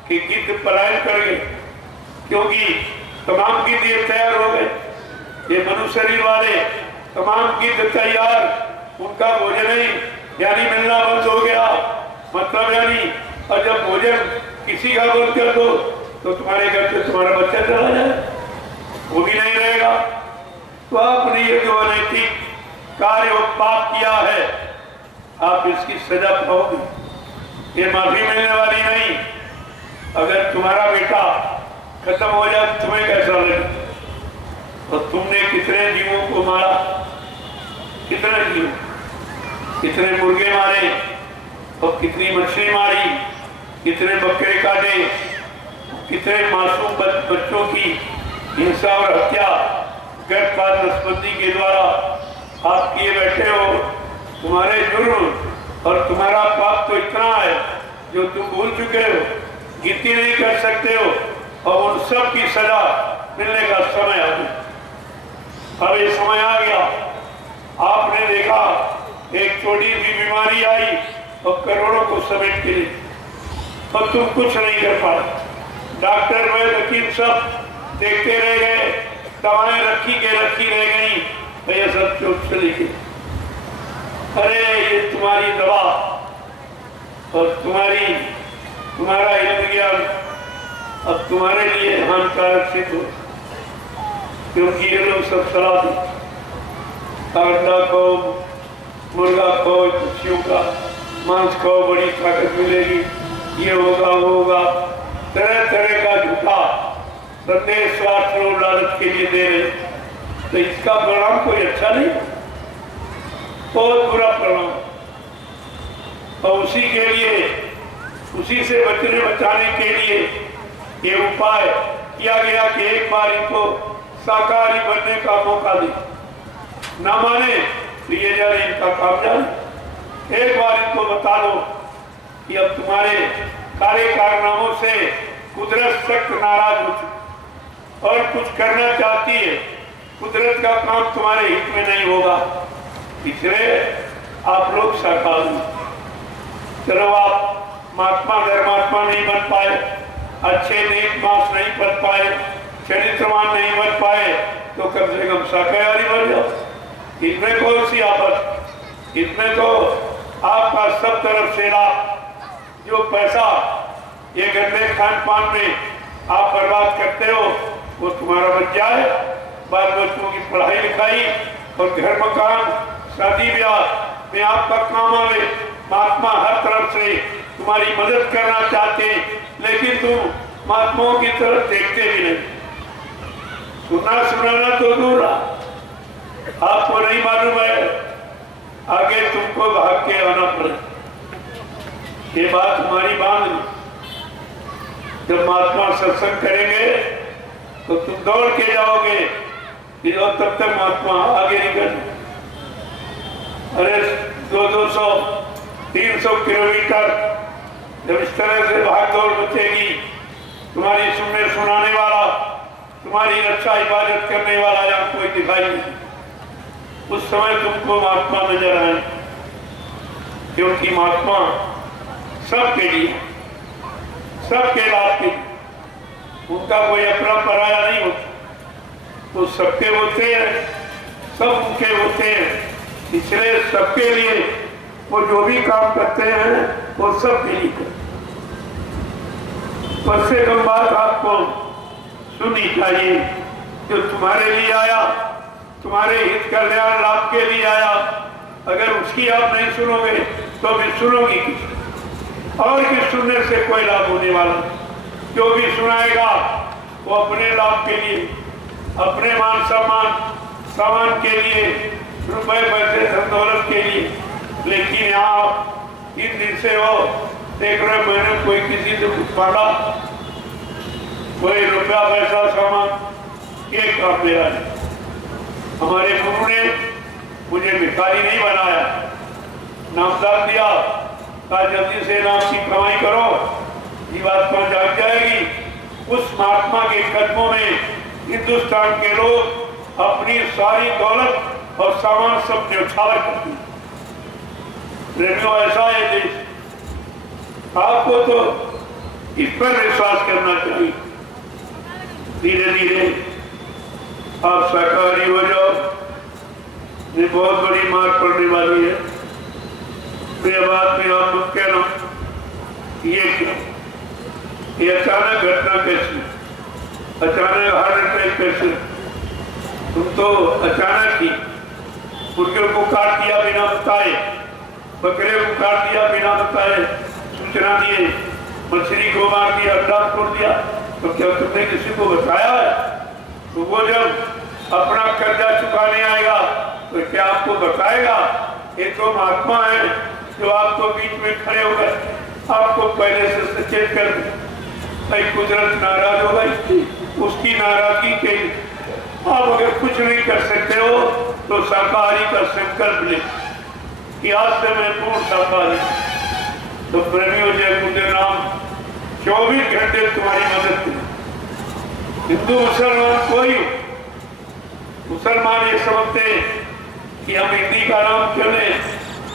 कि गिद्ध पलायन कर गए, क्योंकि तमाम गिद्ध ये तैयार हो गए, ये मनुष्य शरीर वाले तमाम गिद्ध तैयार, उनका भोजन ही यानी मिलना बंद हो गया, मतलब यानी। और जब भोजन किसी का बंद कर दो तो तुम्हारे घर से तुम्हारा बच्चा चला जाए, वो भी नहीं रहेगा। तो आपने ये जो अनैतिक कार्य और पाप किया है, आप इसकी सजा पाओगे, ये माफी मिलने वाली नहीं। अगर तुम्हारा बेटा खत्म हो जाए तुम्हें कैसा लगे? और तुमने कितने जीवों को मारा, कितने जीव, कितने मुर्गे मारे और कितनी मछली मारी, कितने बकरे काटे, कितने मासूम बच्चों की हिंसा और हत्या गर्भपात नसबंदी के द्वारा आप किए बैठे हो। तुम्हारे जुर्म और तुम्हारा पाप तो इतना है जो तुम भूल चुके हो, गिनती नहीं कर सकते हो, और उन सब की सजा मिलने का समय आ गया। अब ये समय आ गया। आपने देखा एक छोटी सी बीमारी आई और करोड़ों को समेट के लिए, और तुम कुछ नहीं कर पाए। डॉक्टर वैद्य वकील सब देखते रह गए, दवाएं रखी रह गई, तो ये सब चोट चली गई। अरे ये तुम्हारी दवा और तुम्हारा इल्म ज्ञान अब तुम्हारे लिए हानिकारक सिद्ध हो, क्योंकि ये लोग सब सलाह दी, अंडा खाओ, मुर्गा खाओ, पक्षियों का मांस खाओ, बड़ी ताकत मिलेगी, ये होगा वो होगा, तरह तरह का झूठा संदेश स्वार्थ और लालच के लिए दे रहे। तो इसका परिणाम कोई अच्छा नहीं, बहुत बुरा परिणाम। और उसी के लिए, उसी से बचाने के लिए ये उपाय किया गया कि एक बार इनको शाकाहारी बनने का मौका दे। ना माने तो ये जाने इनका काम जाने। एक बार इनको बता दो कि अब तुम्हारे सारे कारनामों से कुदरत सख्त नाराज हो चुकी और कुछ करना चाहती है। कुदरत का काम तुम्हारे हित में नहीं होगा, इसलिए आप लोग शाकाहारी। चलो आप महात्मा धर्मात्मा नहीं बन पाए, अच्छे नेक मास नहीं बन पाए, चरित्रवान नहीं बन पाए, तो कम से कम शाकाहारी बन जाओ। इसमें कौन सी आपत? इसमें तो आपका सब तरफ से लाभ, जो पैसा ये गंदे खान पान में आप बर्बाद करते हो वो तुम्हारा बच जाए, बाल बच्चों की पढ़ाई लिखाई और घर मकान शादी ब्याह में आपका काम आवे। महात्मा हर तरफ से तुम्हारी मदद करना चाहते हैं, लेकिन तुम महात्माओं की तरफ देखते भी नहीं। सुनाना तो दूर रहा, आपको नहीं मालूम है आगे तुमको भाग के आना पड़े। ये बात हमारी बांध ली। जब महात्मा सत्संग करेंगे तो तुम दौड़ के जाओगे, और तब तक महात्मा आगे निकल। अरे 200-300 किलोमीटर जब इस तरह से भाग दौड़ बचेगी, तुम्हारी सुनने सुनाने वाला, तुम्हारी रक्षा हिफाजत करने वाला या कोई दिखाई नहीं, उस समय तुमको महात्मा नजर आए। क्योंकि महात्मा सबके लिए, सबके लाभ के, उनका कोई अपना पराया नहीं होता, वो सबके होते हैं, सब उनके होते हैं। इसलिए सबके लिए वो जो भी काम करते हैं वो सबके लिए करते। बस से कम बात आपको सुननी चाहिए, जो तुम्हारे लिए आया, तुम्हारे हित कल्याण लाभ के लिए आया, अगर उसकी आप नहीं सुनोगे तो भी सुनोगी किस और किस सुनने से कोई लाभ होने वाला। जो भी सुनाएगा वो अपने लाभ के लिए, अपने मान सम्मान सामान के लिए, रुपए पैसे धन दौलत के लिए। लेकिन यहाँ आप 3 दिन से हो देख रहे, मैंने कोई किसी से कुछ पाला, कोई रुपया पैसा सामान ये काम दे रहा है। हमारे गुरु ने मुझे भिखारी नहीं बनाया, नामदान दिया, कहा जल्दी से नाम की कमाई करो, जीवात्मा जाग जाएगी। उस महात्मा के कदमों में हिंदुस्तान के लोग अपनी सारी दौलत और सामान सब न्यौछावर कर दी। ऐसा है देश, आपको तो इस पर विश्वास करना चाहिए। धीरे धीरे आप शाकाहारी हो जाओ, ये बहुत बड़ी मार पड़ने वाली है। मेरे बात में आप मत कहना ये क्या, ये अचानक घटना कैसी, अचानक हार्ट अटैक कैसे? तुम तो अचानक ही मुर्गे को काट दिया बिना बताए, बकरे को काट दिया बिना बताए, सूचना दिए, मछली को मार दिया, अंडा छोड़ दिया। तो क्या तुमने किसी को बताया है? तो वो जब अपना कर्जा चुकाने आएगा तो क्या आपको बताएगा? ये तो महात्मा है जो आपको बीच में खड़े हो गए, आपको पहले से सचेत कर दे। भाई कुदरत नाराज हो गई, उसकी नाराजगी के आप अगर कुछ नहीं कर सकते हो तो शाकाहारी का संकल्प ले कि आज से मैं पूर्ण शाकाहारी। तो प्रेमियों जय गुरुदेव नाम 24 घंटे तुम्हारी मदद करें। हिंदू मुसलमान कोई हो, मुसलमान ये समझते कि हम हिंदी का नाम क्यों लें,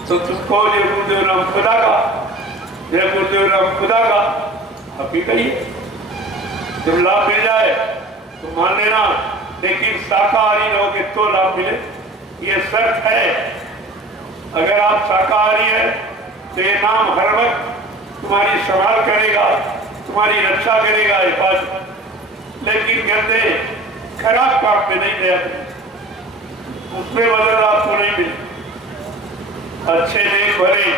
तो तुमको जय गुरुदेव नाम खुदा का, जय गुरुदेव नाम खुदा का आप ही कहिए। जब लाभ मिल जाए तो मान लेना, लेकिन शाकाहारी रहोगे तो लाभ मिले, ये शर्त है। अगर आप शाकाहारी है तो ये नाम हर वक्त तुम्हारी संभाल करेगा, तुम्हारी रक्षा करेगा, हिफाजत। लेकिन कहते खराब काम में नहीं गया, उसमें मदद आपको नहीं मिली। अच्छे नहीं भरे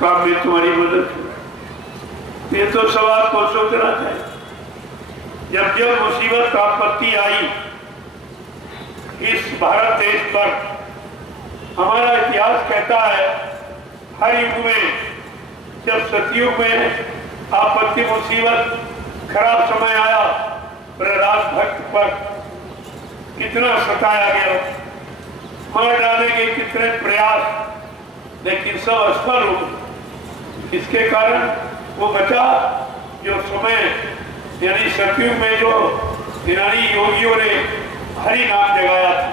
काम में तुम्हारी मदद। ये तो सब आपको सोचना चाहिए। जब जब मुसीबत आपत्ति आई इस भारत देश पर, हमारा इतिहास कहता है हर युग में, जब सतयुग में आपत्ति मुसीबत खराब समय आया, प्रहलाद भक्त पर कितना सताया गया, मार डालने के कितने प्रयास, लेकिन सब असफल हो गए। इसके कारण वो बचा जो समय, यानी सतयुग में जो ज्ञानी योगियों ने हरि नाम जगाया था।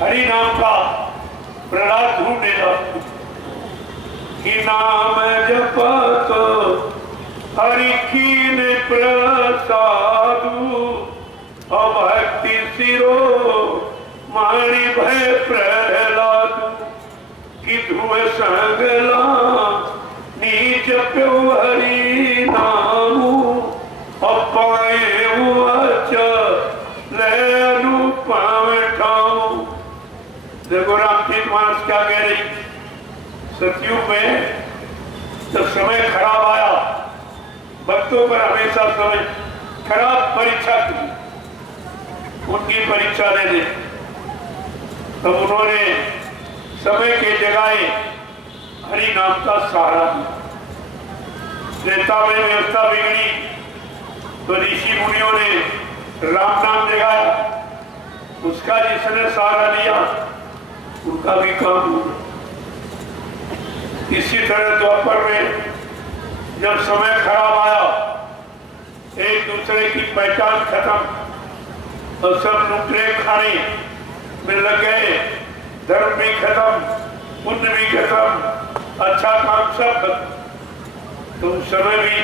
हरि नाम का प्रहलाद ढूंढने लगा कि नाम जपत हरि कीन प्रसादु, अभक्ति सिरो मारी भय प्रहलादु, कि धुए संगला नीच प्यो हरि नामु, अपाए लेनु पावे ठाऊ। देखो रामचरित मानस क्या कह रही, सतयुग में जब समय खराब आया, भक्तों पर हमेशा समय खराब परीक्षा की, उनकी परीक्षा लेने, तब उन्होंने समय के जगाए हरि नाम का सहारा दिया। त्रेता में व्यवस्था बिगड़ी तो ऋषि मुनियों ने राम नाम जगाया, उसका जिसने सहारा लिया उनका भी काम हुआ। इसी तरह द्वापर में जब समय खराब आया, एक दूसरे की पहचान खत्म और सब लुटेरे खाने में लग गए, धर्म भी खत्म, पुण्य भी खत्म, अच्छा काम सब खत्म। तो उस समय भी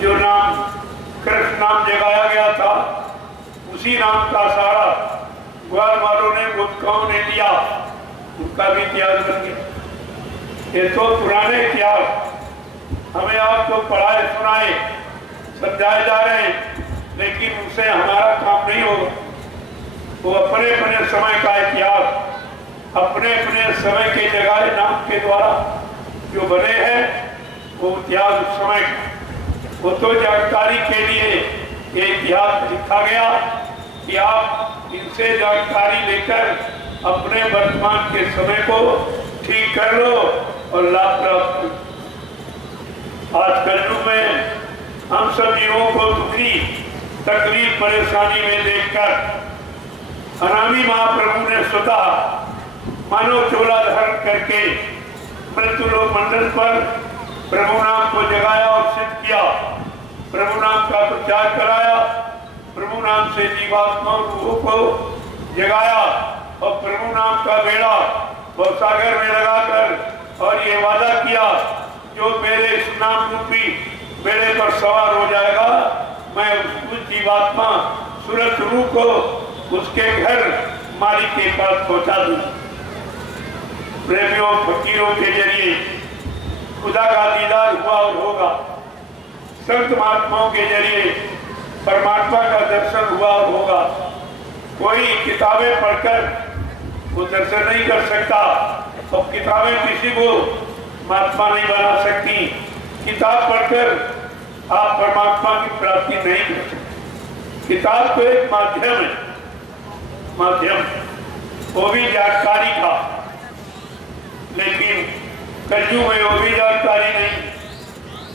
जो नाम कृष्ण नाम जगाया गया था, उसी नाम का सहारा ग्वाल वालों ने, गुटकाओं ने लिया, उनका भी इतिहास बन गया। ये तो पुराने इतिहास हमें आपको पढ़ाए सुनाए समझाए जा रहे हैं, लेकिन उनसे हमारा काम नहीं होगा। वो अपने अपने समय का इतिहास, अपने अपने समय के जगाए नाम के द्वारा जो बने हैं, वो इतिहास उस समय वो तो जानकारी के लिए ये इतिहास लिखा गया कि आप इनसे जानकारी लेकर अपने वर्तमान के समय को ठीक कर लो और लाभ प्राप्त करो। आज कलयुग में हम सब जीवों को दुखी, तकलीफ, परेशानी में देखकर अनामी महाप्रभु ने स्वतः मानव चोला धारण करके मृत्युलोक मंडल पर प्रभु नाम को जगाया और सिद्ध किया, प्रभु नाम का प्रचार कराया, प्रभु नाम से जीवात्मा रूहों को जगाया और प्रभु नाम का बेड़ा भवसागर में लगाकर और ये वादा किया, जो मेरे इस नाम रूपी बेड़े पर सवार हो जाएगा, मैं उस जीवात्मा सूरत रूह को उसके घर मालिक के पास पहुंचा दूंगा। प्रेमियों, फकीरों के जरिए खुदा का दीदार हुआ और होगा। संत महात्माओं के जरिए परमात्मा का दर्शन हुआ और होगा। कोई किताबें पढ़कर वो दर्शन नहीं कर सकता, और किताबें किसी को महात्मा नहीं बना सकती। किताब पढ़कर आप परमात्मा की प्राप्ति नहीं कर सकते। किताब तो एक माध्यम है, माध्यम, वो भी जानकारी का, लेकिन कलयुग में वो भी जानकारी नहीं,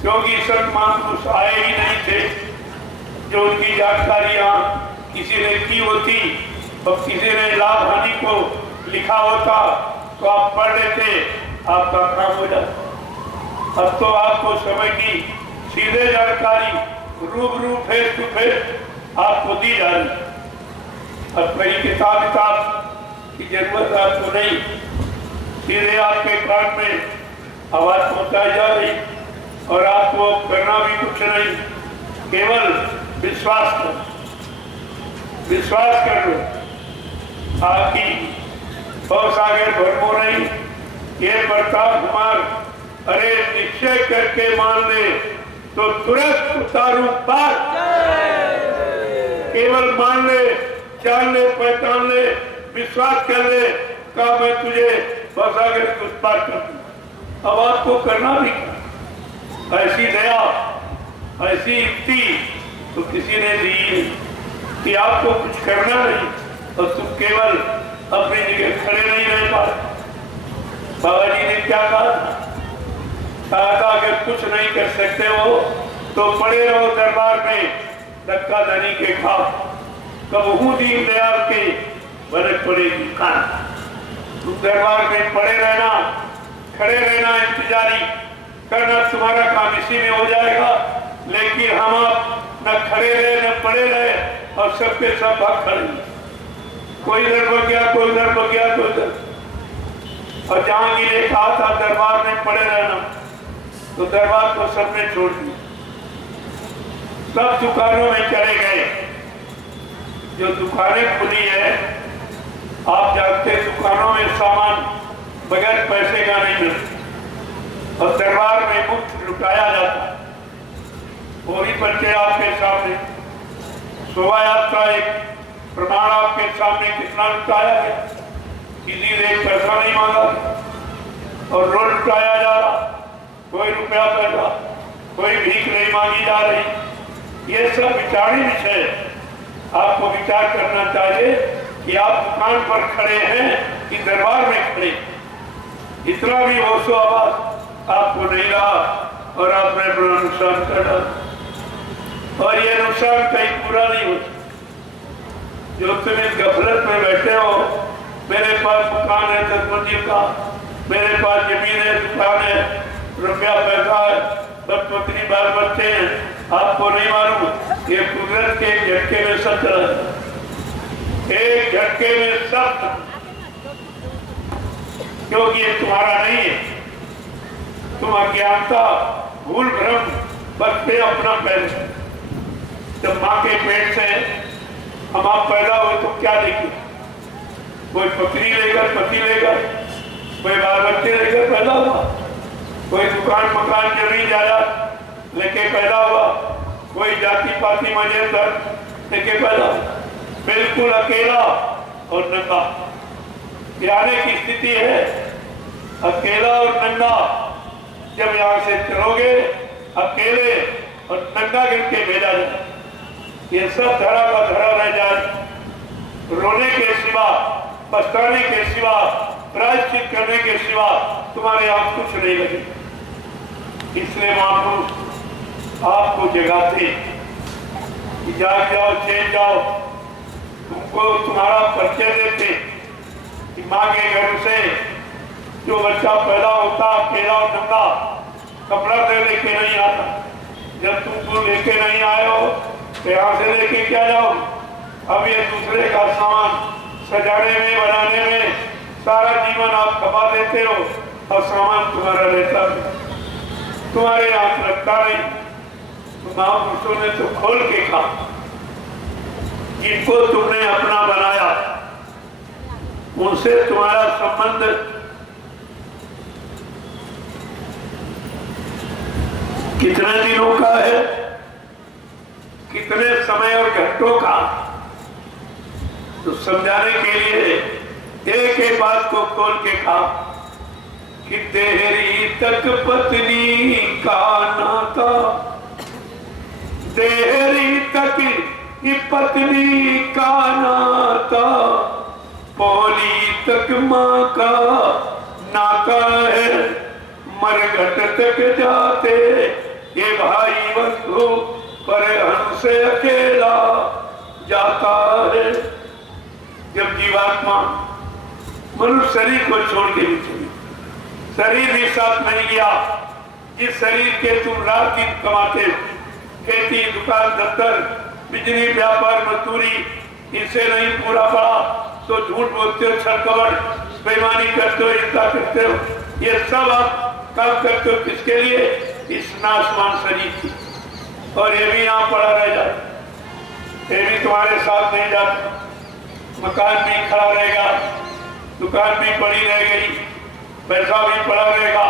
क्योंकि संत महापुरुष आए ही नहीं थे जो उनकी जानकारियां किसी ने की होती और किसी ने लाभ हानि को लिखा होता तो आप पढ़ लेते, आपका काम हो जाता। अब तो आपको समय की सीधे जानकारी रूबरू फेस टू फेस आपको दी जा रही। अब कई किताब की जरूरत आपको नहीं, सीधे आपके कान में आवाज पहुंचाई जा रही और आपको करना भी कुछ नहीं, केवल विश्वास कर लो। आपकी भवसागर भरमो नहीं, ये प्रताप कुमार अरे निश्चय करके मान ले तो तुरंत उतारू पार। केवल मान ले, जान ले, पहचान ले, विश्वास कर ले का मैं तुझे भवसागर कुछ पार कर दूं। अब आपको करना भी क्या? ऐसी दया, ऐसी युक्ति तो किसी ने दी नहीं कि आपको कुछ करना नहीं और तुम केवल अपनी जगह खड़े नहीं रह पाते। बाबा जी ने क्या कहा था, अगर कुछ नहीं कर सकते हो तो पड़े रहो दरबार में धक्का धनी के खाओ। कब हूँ दीन दयाल के बने पड़ेगी खान। तुम दरबार में पड़े रहना, खड़े रहना, इंतजारी करना, तुम्हारा काम इसी में हो जाएगा। लेकिन हम आप न खड़े रहे न पड़े रहे और सबके सब भाग खड़े, कोई इधर बग गया, कोई उधर बग गया, कोई उधर। और जहांगीर ने कहा था दरबार में पड़े रहना, तो दरबार को सबने छोड़ दिया, सब दुकानों में चले गए। जो दुकानें खुली है, आप जानते दुकानों में सामान बगैर पैसे का नहीं मिलता और दरबार में मुफ्त लुटाया जाता। पूरी परिचय आपके सामने, शोभा यात्रा एक प्रमाण आपके सामने कितना लुटाया गया, किसी ने एक पैसा नहीं मांगा और रोज लुटाया जा रहा। कोई रुपया पैसा, कोई भीख नहीं मांगी जा रही। ये सब विचारी विषय, आपको विचार करना चाहिए कि आप दुकान पर खड़े हैं कि दरबार में खड़े। इतना भी होशो आवाज आपको नहीं रहा और आपने बड़ा नुकसान कर डाला। और ये नुकसान कहीं पूरा नहीं होता। जो तुम इस गफलत में बैठे हो, मेरे पास दुकान है 10 मंजिल का, मेरे पास जमीन है, दुकान है, रुपया पैसा है, सब पत्नी बाल बच्चे हैं, आपको नहीं मालूम ये कुदरत के एक झटके में सब चला जाए, एक झटके में सब, क्योंकि ये तुम्हारा नहीं है। तुम अज्ञानता, भूल भ्रम बचते अपना पैदा। जब माँ के पेट से हम आप पैदा हुए तो क्या देखे, कोई पत्नी लेकर, पति लेकर, कोई बाल बच्चे लेकर पैदा हुआ, कोई दुकान मकान जमीन जायदाद लेके पैदा हुआ, कोई जाति पाति मजेदार लेके पैदा हुआ, बिल्कुल अकेला और नंगा। आने की स्थिति है अकेला और नंगा। जब यहाँ से चलोगे अकेले और नंगा गिरके भेजा जाए, ये सब धरा का धरा रह जाए। रोने के सिवा, पछताने के सिवा, प्रायश्चित करने के सिवा तुम्हारे आप कुछ नहीं लगे। इसलिए महापुरुष आपको जगाते कि जाग जाओ, चेत जाओ। तुमको तुम्हारा परिचय देते कि माँ के घर से जो बच्चा पैदा होता अकेला और नंगा, कपड़ा दे लेके नहीं आता। जब तुमको लेके नहीं आए हो तो यहाँ से लेके क्या जाओ। अब ये दूसरे का सामान सजाने में, बनाने में सारा जीवन आप खपा देते हो और सामान तुम्हारा रहता है, तुम्हारे हाथ रखता नहीं। तो महापुरुषों ने तो खोल के कहा, जिनको तुमने अपना बनाया उनसे तुम्हारा संबंध कितने दिनों का है, कितने समय और घंटों का। तो समझाने के लिए एक एक बात को खोल के कहा कि देहरी तक पत्नी का नाता, देहरी तक ही पत्नी का नाता, पौली तक माँ का नाता है, मरघट तक जाते ये भाई बंधु, पर हमसे अकेला जाता है। जब जीवात्मा मनुष्य शरीर को छोड़ के भी चली, शरीर भी साथ नहीं गया, जिस शरीर के तुम रात दिन कमाते हो, खेती, दुकान, दफ्तर, बिजली, व्यापार, मजदूरी, इसे नहीं पूरा पड़ा तो झूठ बोलते हो, छलकपट, बेईमानी करते हो, हिंसा करते हो। ये सब आप काम करते हो किसके लिए? इस नाशवान शरीर की। और ये भी यहाँ पड़ा रह जाए, ये भी तुम्हारे साथ नहीं जाता। मकान भी खड़ा रहेगा, दुकान भी पड़ी रह गई, पैसा भी पड़ा रहेगा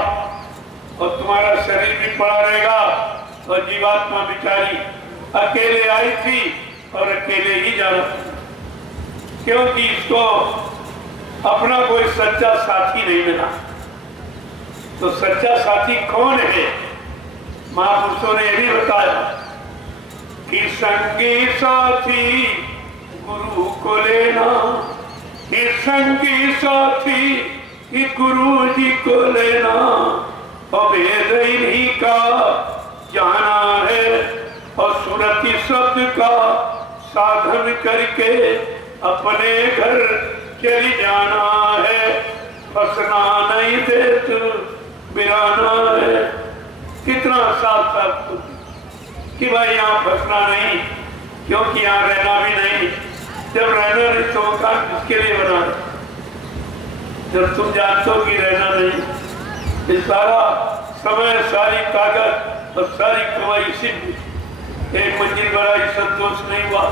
और तुम्हारा शरीर भी पड़ा रहेगा। और जीवात्मा बेचारी अकेले आई थी और अकेले ही जाना, क्योंकि इसको अपना कोई सच्चा साथी नहीं मिला। तो सच्चा साथी कौन है? महापुरुषों ने यह भी बताया कि संगी साथी गुरु को लेना, कि संगी साथी कि गुरु जी को लेना, अभेद इन्हीं का जाना है और सुरति शब्द का साधन करके अपने घर चली जाना है। फंसना नहीं देत बिराना है। कितना साफ साफ कि भाई यहाँ फंसना नहीं, क्योंकि यहाँ रहना भी नहीं। जब रहना नहीं तो मकान किसके लिए बना है? जब तुम जानते हो कि रहना नहीं, ये सारा समय, सारी ताकत और सारी कमाई सिर्फ एक मंजिल बनाई संतोष नहीं हुआ,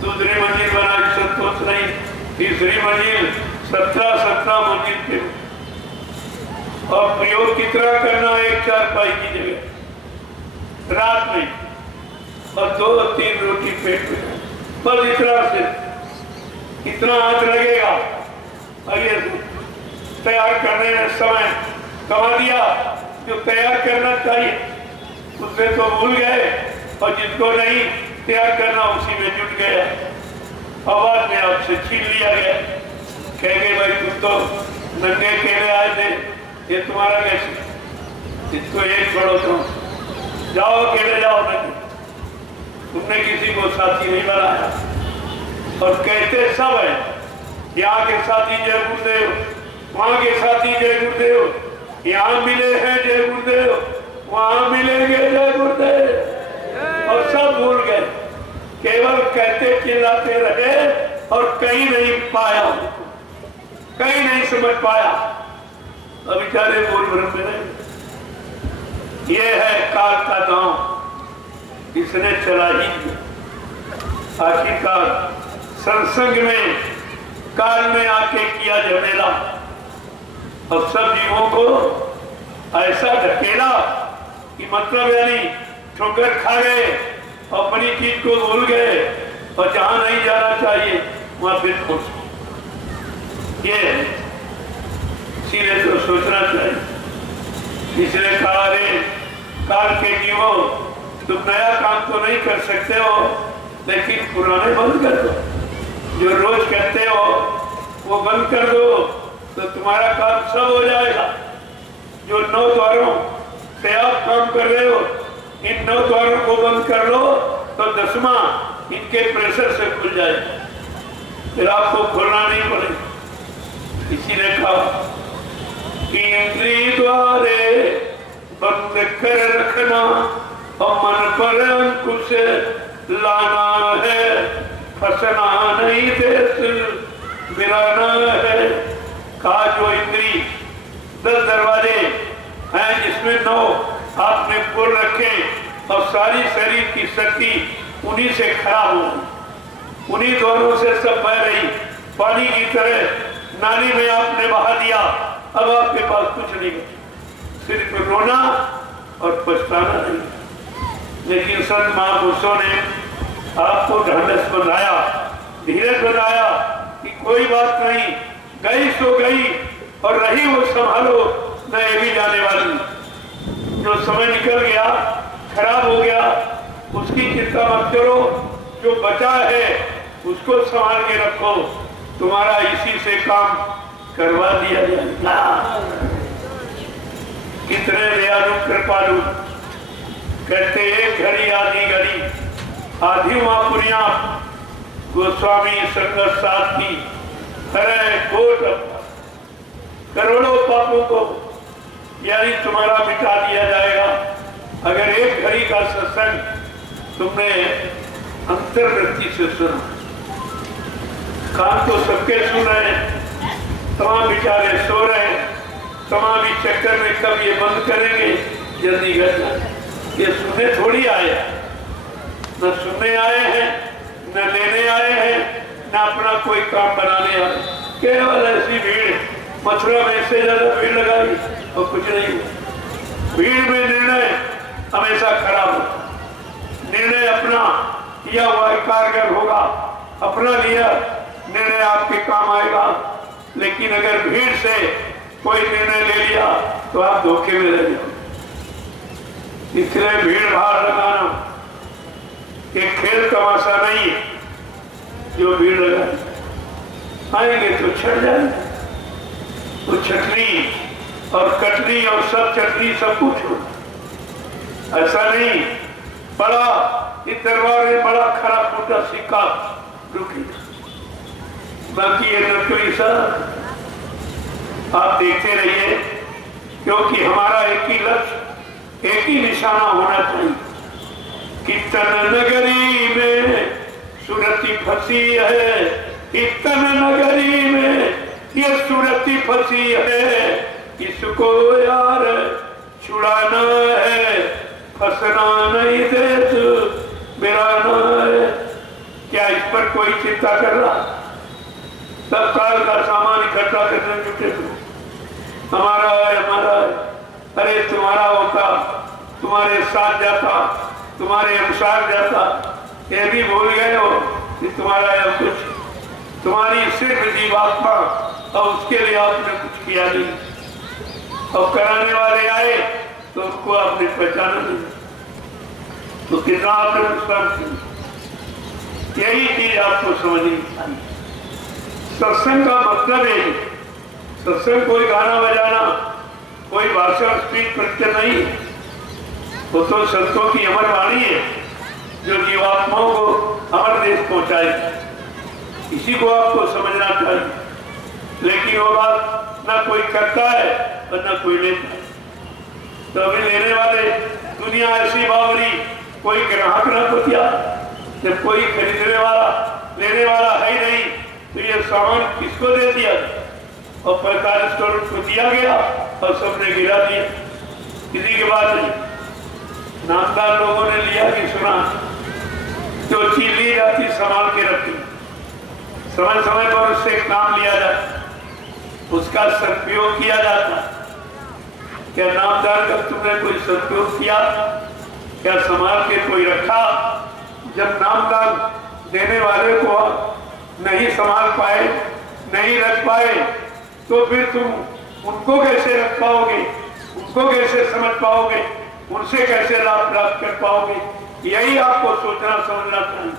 दूसरी मंजिल बनाई संतोष नहीं, तीसरी मंजिल 17 मंजिल पे। और प्रयोग कितना करना? एक चारपाई की जगह रात में और 2-3 रोटी पेट में, बस इतना से कितना हाथ लगेगा। और ये तैयार करने में समय कमा दिया, जो तैयार करना चाहिए उससे तो भूल गए, और जिसको नहीं तैयार करना उसी में जुट गया। आवाज में आपसे छीन लिया गया, कह गए भाई तुम तो नंगे केले आए थे, ये तुम्हारा कैसे? इसको एक छोड़ो, तुम जाओ अकेले जाओ नंगे। तुमने किसी को साथी नहीं बनाया। और कहते सब है, यहाँ के साथी जय गुरुदेव, वहाँ के साथी जय गुरुदेव, यहाँ मिले हैं जय गुरुदेव, वहाँ मिलेंगे जय गुरुदेव, और सब भूल गए। केवल कहते चिल्लाते रहे और कहीं नहीं पाया, कहीं नहीं समझ पाया। अब बेचारे बोल भ्रम में रहे। ये है काल का गांव, इसने चला ही। आखिरकार सत्संग में काल में आके किया झमेला और सब जीवों को ऐसा ढकेला कि मतलब यानी ठोकर खा गए, अपनी चीज को भूल गए और जहां नहीं जाना चाहिए वहां फिर पहुंच। ये सीधे तो सोचना चाहिए। इसलिए कहा रे काल के जीवो, तुम नया काम तो नहीं कर सकते हो, लेकिन पुराने बंद कर दो। जो रोज करते हो वो बंद कर दो तो तुम्हारा काम सब हो जाएगा। जो 9 द्वारों से आप काम कर रहे हो, इन 9 द्वारों को बंद कर लो तो 10वां इनके प्रेशर से खुल जाएगा, फिर आपको खोलना नहीं पड़ेगा। इसीलिए कहा कि इंद्रिय द्वारे बंद कर रखना और मन पर अंकुश लाना है। फंसना नहीं देश बिराना है। कहा जो इंद्री 10 दरवाजे हैं जिसमें 9 आपने खोल रखे और सारी शरीर की शक्ति उन्हीं से खराब हो, उन्हीं दोनों से सब बह रही। पानी की तरह नाली में आपने बहा दिया, अब आपके पास कुछ नहीं, सिर्फ रोना और पछताना नहीं। लेकिन संत महापुरुषों ने आपको ढांढस बनाया, धीरज बनाया कि कोई बात नहीं, गई सो गई और रही वो संभालो, न ये भी जाने वाली। जो समय निकल गया, खराब हो गया, उसकी चिंता मत करो। जो बचा है उसको संभाल के रखो, तुम्हारा इसी से काम करवा दिया जाएगा। कितने दयालु कृपालु, कहते एक घड़ी आधी घड़ी आधी महापुरिया गोस्वामी संगत साथ की हरे कोट करोड़ों पापों को यानी तुम्हारा मिटा दिया जाएगा। अगर एक घड़ी का सत्संग तुमने अंतर्वृत्ति से सुना, कान तो सबके सुन रहे हैं, तमाम बेचारे सो रहे हैं, तमाम भी चक्कर में कब ये बंद करेंगे, जल्दी कर जाए। ये सुनने थोड़ी आए, न सुनने आए हैं, न लेने आए हैं, न अपना कोई काम बनाने आए। केवल ऐसी भीड़, मथुरा में इससे ज्यादा भीड़ लगाई और कुछ नहीं हुआ। भीड़ में निर्णय हमेशा खराब होता। निर्णय अपना किया हुआ कारगर होगा, अपना लिया निर्णय आपके काम आएगा। लेकिन अगर भीड़ से कोई निर्णय ले लिया तो आप धोखे में रह जाओ। इसलिए भीड़ भाड़ लगाना एक खेल तमाशा नहीं है। जो भीड़ लगाए आएंगे तो छट जाएंगे, तो छटनी और कटनी और सब चटनी सब कुछ हो। ऐसा नहीं बड़ा इस दरबार में बड़ा खरा फूटा सिक्का रुकी, बाकी ये नकली सब आप देखते रहिए, क्योंकि हमारा एक ही लक्ष्य, एक ही निशाना होना चाहिए कि तन नगरी में सुरती फंसी है, तन नगरी में ये सुरती फंसी है, इसको यार छुड़ाना है, फंसना नहीं देश मेरा ना है। क्या इस पर कोई चिंता कर रहा? सब काल का सामान इकट्ठा करने जुटे थे, हमारा है हमारा है। अरे तुम्हारा होता, तुम्हारे साथ जाता, तुम्हारे अनुसार जाता, ये भी भूल गए हो कि तुम्हारा है कुछ, तुम्हारी सिर्फ जीवात्मा, और उसके लिए आपने कुछ किया नहीं। और कराने वाले आए तो उसको आपने पहचाना नहीं, तो कितना आपने नुकसान किया। यही चीज आपको समझनी चाहिए। सत्संग का मतलब है, सत्संग कोई गाना बजाना, कोई भाषण स्पीच प्रत्यय नहीं, वो तो संतों की अमर वाणी है जो जीवात्माओं को अमर देश पहुंचाएगी। इसी को आपको समझना चाहिए। लेकिन वो बात ना कोई करता है और ना कोई लेता है। तो अभी लेने वाले दुनिया ऐसी बावरी, कोई ग्राहक ना पहुंचा, जब कोई खरीदने वाला लेने वाला है ही नहीं, तो ये सामान किसको दे दिया? और 45 करोड़ को दिया गया और सबने गिरा दिया। किसी की बात नहीं, नामदार लोगों ने लिया कि सुना, जो चीज ली जाती संभाल के रखी, समय समय पर उससे काम लिया जाता, उसका सदुपयोग किया जाता। क्या नामदार का तुमने कोई सदुपयोग किया? क्या संभाल के कोई रखा? जब नामदार देने वाले को नहीं संभाल पाए, नहीं रख पाए, तो फिर तुम उनको कैसे रख पाओगे, उनको कैसे समझ पाओगे, उनसे कैसे लाभ प्राप्त कर पाओगे? यही आपको सोचना समझना चाहिए।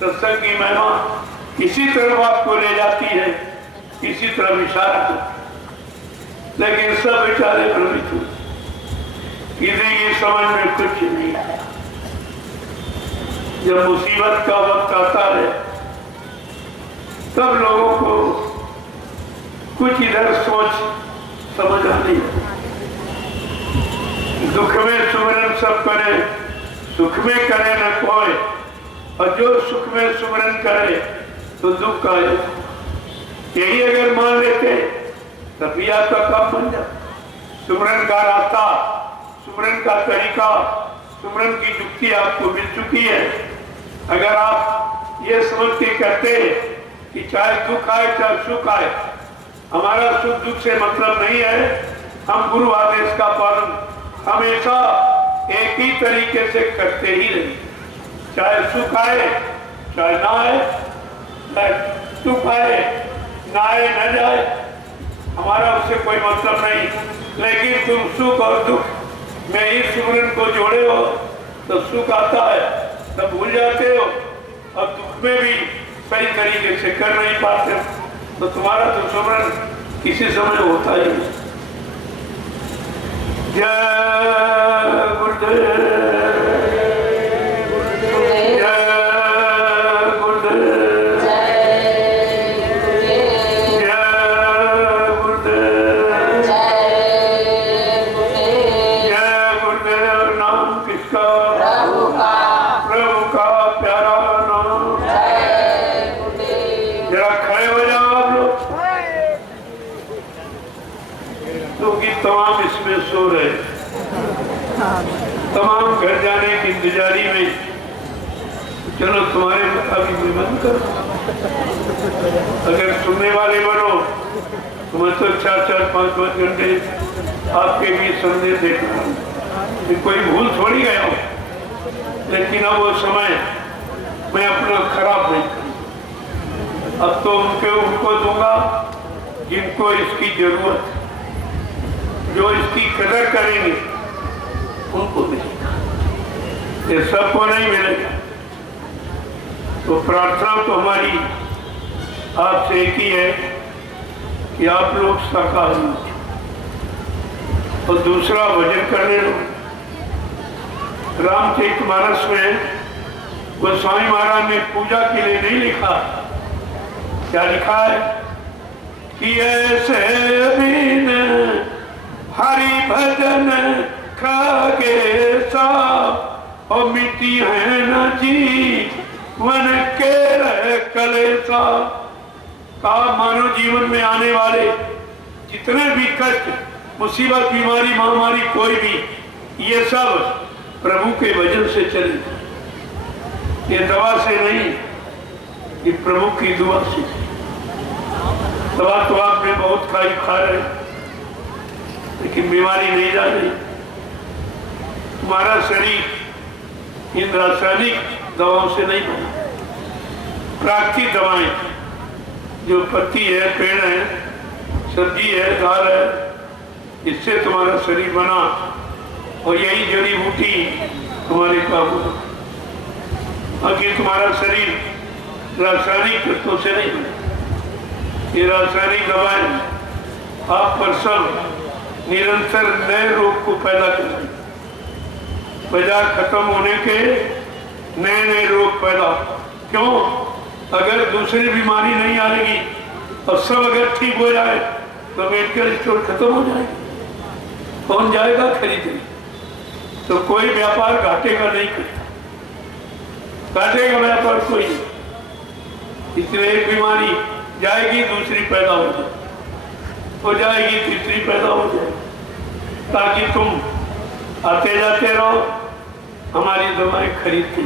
सत्संग की महिमा इसी तरफ आपको ले जाती है, इसी तरफ इशारा करती। लेकिन सब बेचारे भ्रमित हुए, किसी की समझ में कुछ नहीं आया। जब मुसीबत का वक्त आता है तब लोगों को कुछ इधर सोच समझ आती है। दुख में सुमरन सब करे, सुख में करे न कोई, और जो सुख में सुमरन करे तो दुख का यही अगर मान लेते तभी आपका काम बन जाता। सुमरन का रास्ता, सुमरन का तरीका, सुमरन की युक्ति आपको मिल चुकी है। अगर आप ये समझ के करते कि चाहे दुख आए चाहे सुख आए, हमारा सुख दुख से मतलब नहीं है, हम गुरु आदेश का पालन हमेशा एक ही तरीके से करते ही रहे। चाहे सुख आए चाहे ना आए, चाहे सुख आए ना आए न जाए, हमारा उससे कोई मतलब नहीं। लेकिन तुम सुख और दुख में ही सुमरन को जोड़े हो तो सुख आता है तब भूल जाते हो, और दुख में भी सही तरीके से कर नहीं पाते हो, तो तुम्हारा तो सुमरन किसी समय होता ही नहीं। जय गुरुदेव, नाम जरा खड़े हो जाओ आप लोग, क्योंकि तमाम इसमें सो रहे, तमाम घर जाने की इंतजारी में। चलो तुम्हारे मुताबिक भी बंद करो, अगर सुनने वाले बनो तो मैं तो 4-4, 5-5 घंटे आपके भी सुनने देखा, कोई भूल थोड़ी गया हो, लेकिन अब वो समय मैं अपना खराब नहीं करूँ। अब तो उनको दूंगा जिनको इसकी जरूरत है, जो इसकी कदर करेंगे उनको मिलेगा, ये सबको नहीं मिलेगा। तो प्रार्थना तो हमारी आपसे एक ही है कि आप लोग शाकाहारी हो, और दूसरा भजन करने लो। रामचरितमानस में गोस्वामी महाराज ने पूजा के लिए नहीं लिखा, क्या लिखा है कि ऐसे बिन हरि भजन खागे सा और मिट्टी है न जीवन के कलेसा। कहा मानव जीवन में आने वाले जितने भी कष्ट, मुसीबत, बीमारी, महामारी, कोई भी, ये सब प्रभु के वजन से चले, ये दवा से नहीं, ये प्रभु की दुआ से। दवा तो आपने बहुत खा रहे, लेकिन बीमारी नहीं जा रही। तुम्हारा शरीर इन रासायनिक दवाओं से नहीं बना, प्राकृतिक दवाएं, जो पत्ती है, पेड़ है, सब्जी है, दाल है, इससे तुम्हारा शरीर बना, और यही जड़ी बूटी तुम्हारे काबू। बाकी तुम्हारा शरीर रासायनिक तत्वों से नहीं बना। ये रासायनिक दवाएं आप पर सब निरंतर नए रोग को पैदा कर रही, बाजार खत्म होने के नए नए रोग पैदा। क्यों? अगर दूसरी बीमारी नहीं आएगी और सब अगर ठीक हो जाए तो मेडिकल स्टोर खत्म हो जाएगा, कौन जाएगा खरीदने? तो कोई व्यापार घाटे का नहीं करता, घाटे का व्यापार कोई नहीं। इसलिए एक बीमारी जाएगी, दूसरी पैदा हो जाएगी, तीसरी पैदा हो जाएगी, ताकि तुम आते जाते रहो, हमारी दवाएं खरीदती।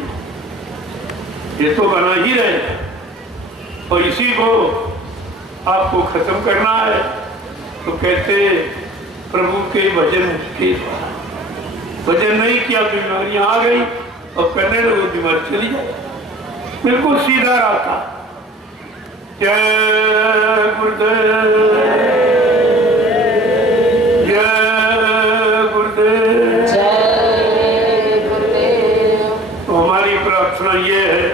ये तो बना ही रहे, और इसी को आपको खत्म करना है। तो कहते प्रभु के भजन के द्वारा, भजन नहीं किया बीमारियां आ गई, और करने लगे बीमारी चली जाए, बिल्कुल सीधा रास्ता। जय गुरुदेव, जय गुरुदेव, जय गुरुदेव। तो हमारी प्रार्थना ये है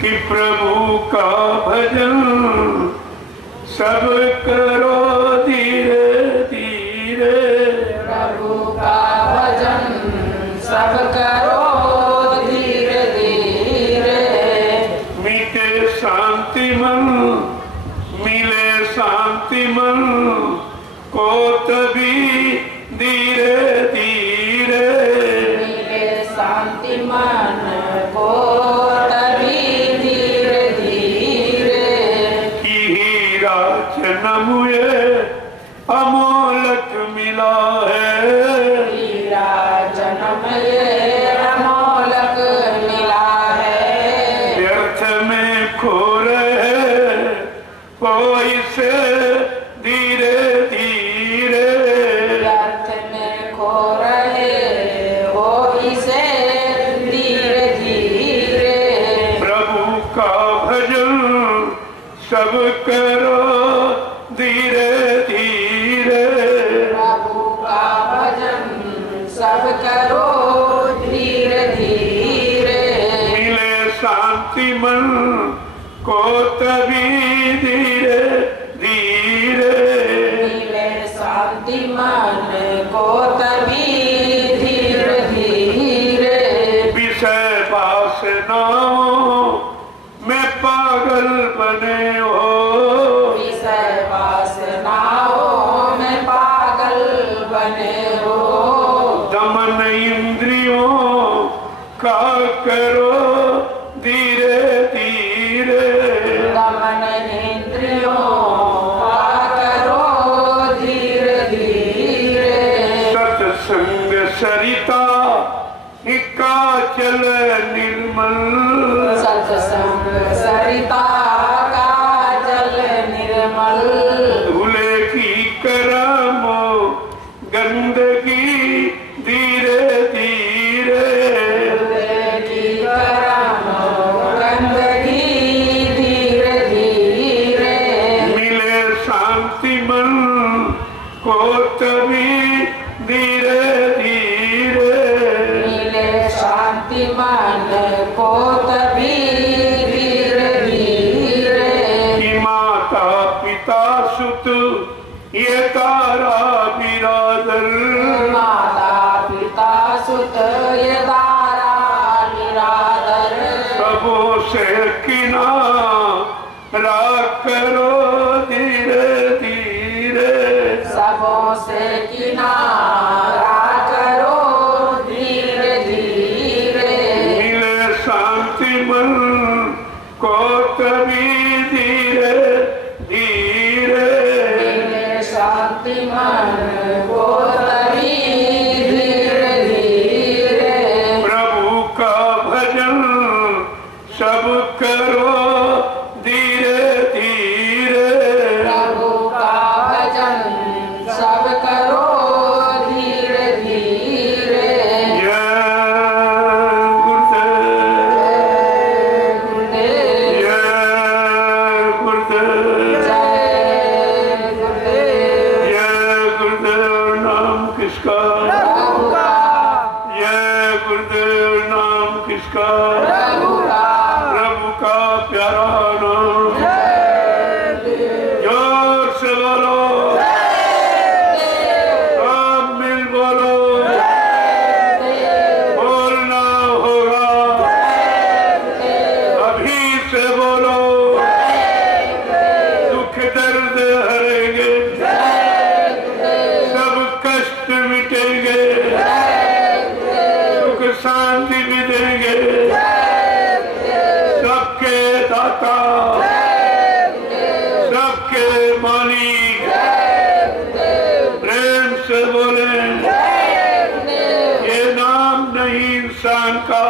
कि प्रभु का भजन सब करो धीरे धीरे, प्रभु का भजन सब करो धीरे धीरे, मीटे शांति मन, मिले शांति मन को तभी धीरे धीरे, मिले शांति मन को तभी धीरे धीरे, कि हीरा जन्म अमोलक मिला है, हीरा जन्म ये अमोलक मिला है, व्यर्थ में खो रहे हो इसे धीरे धीरे, व्यर्थ में खो रहे हो इसे धीरे धीरे, प्रभु का भजन सब करो धीरे धीरे, प्रभु का भजन सब करो धीरे धीरे, मिले शांति मन को तभी धीरे धीरे, मिले शांति मन को तभी धीरे धीरे, विषय वासनाओं में पागल बने हो, विषय वासनाओं में पागल बने हो, दमन इंद्रियों का करो धीरे धीरे, पिता सुत ये तारा बिरादर, माता पिता सुत ये तारा बिरादर, सबों से किनारा करो धीरे धीरे, सबों से किनारा करो धीरे धीरे, मिले शांति मन को तभी धीरे धीरे, मिले शांति मन को तभी धीरे धीरे, प्रभु का भजन सब करो धीरे धीरे, प्रभु का भजन सब करो धीरे धीरे, जय गुरुदेव, गुरुदेव जय गुरुदेव, जय गुरुदेव, जय गुरुदेव नाम किसका, प्रभु का, जय गुरुदेव नाम किसका, प्रभु का, प्रभु का प्यारा नाम, जय देव, जोर से बोलो, सब मिल बोलो, बोलना होगा, अभी से बोलो, दुख दर्द हरेंगे, सब कष्ट मिटेंगे, सुख शांति भी देंगे, सबके दाता, सबके मालिक, प्रेम से बोले, ये नाम नहीं इंसान का,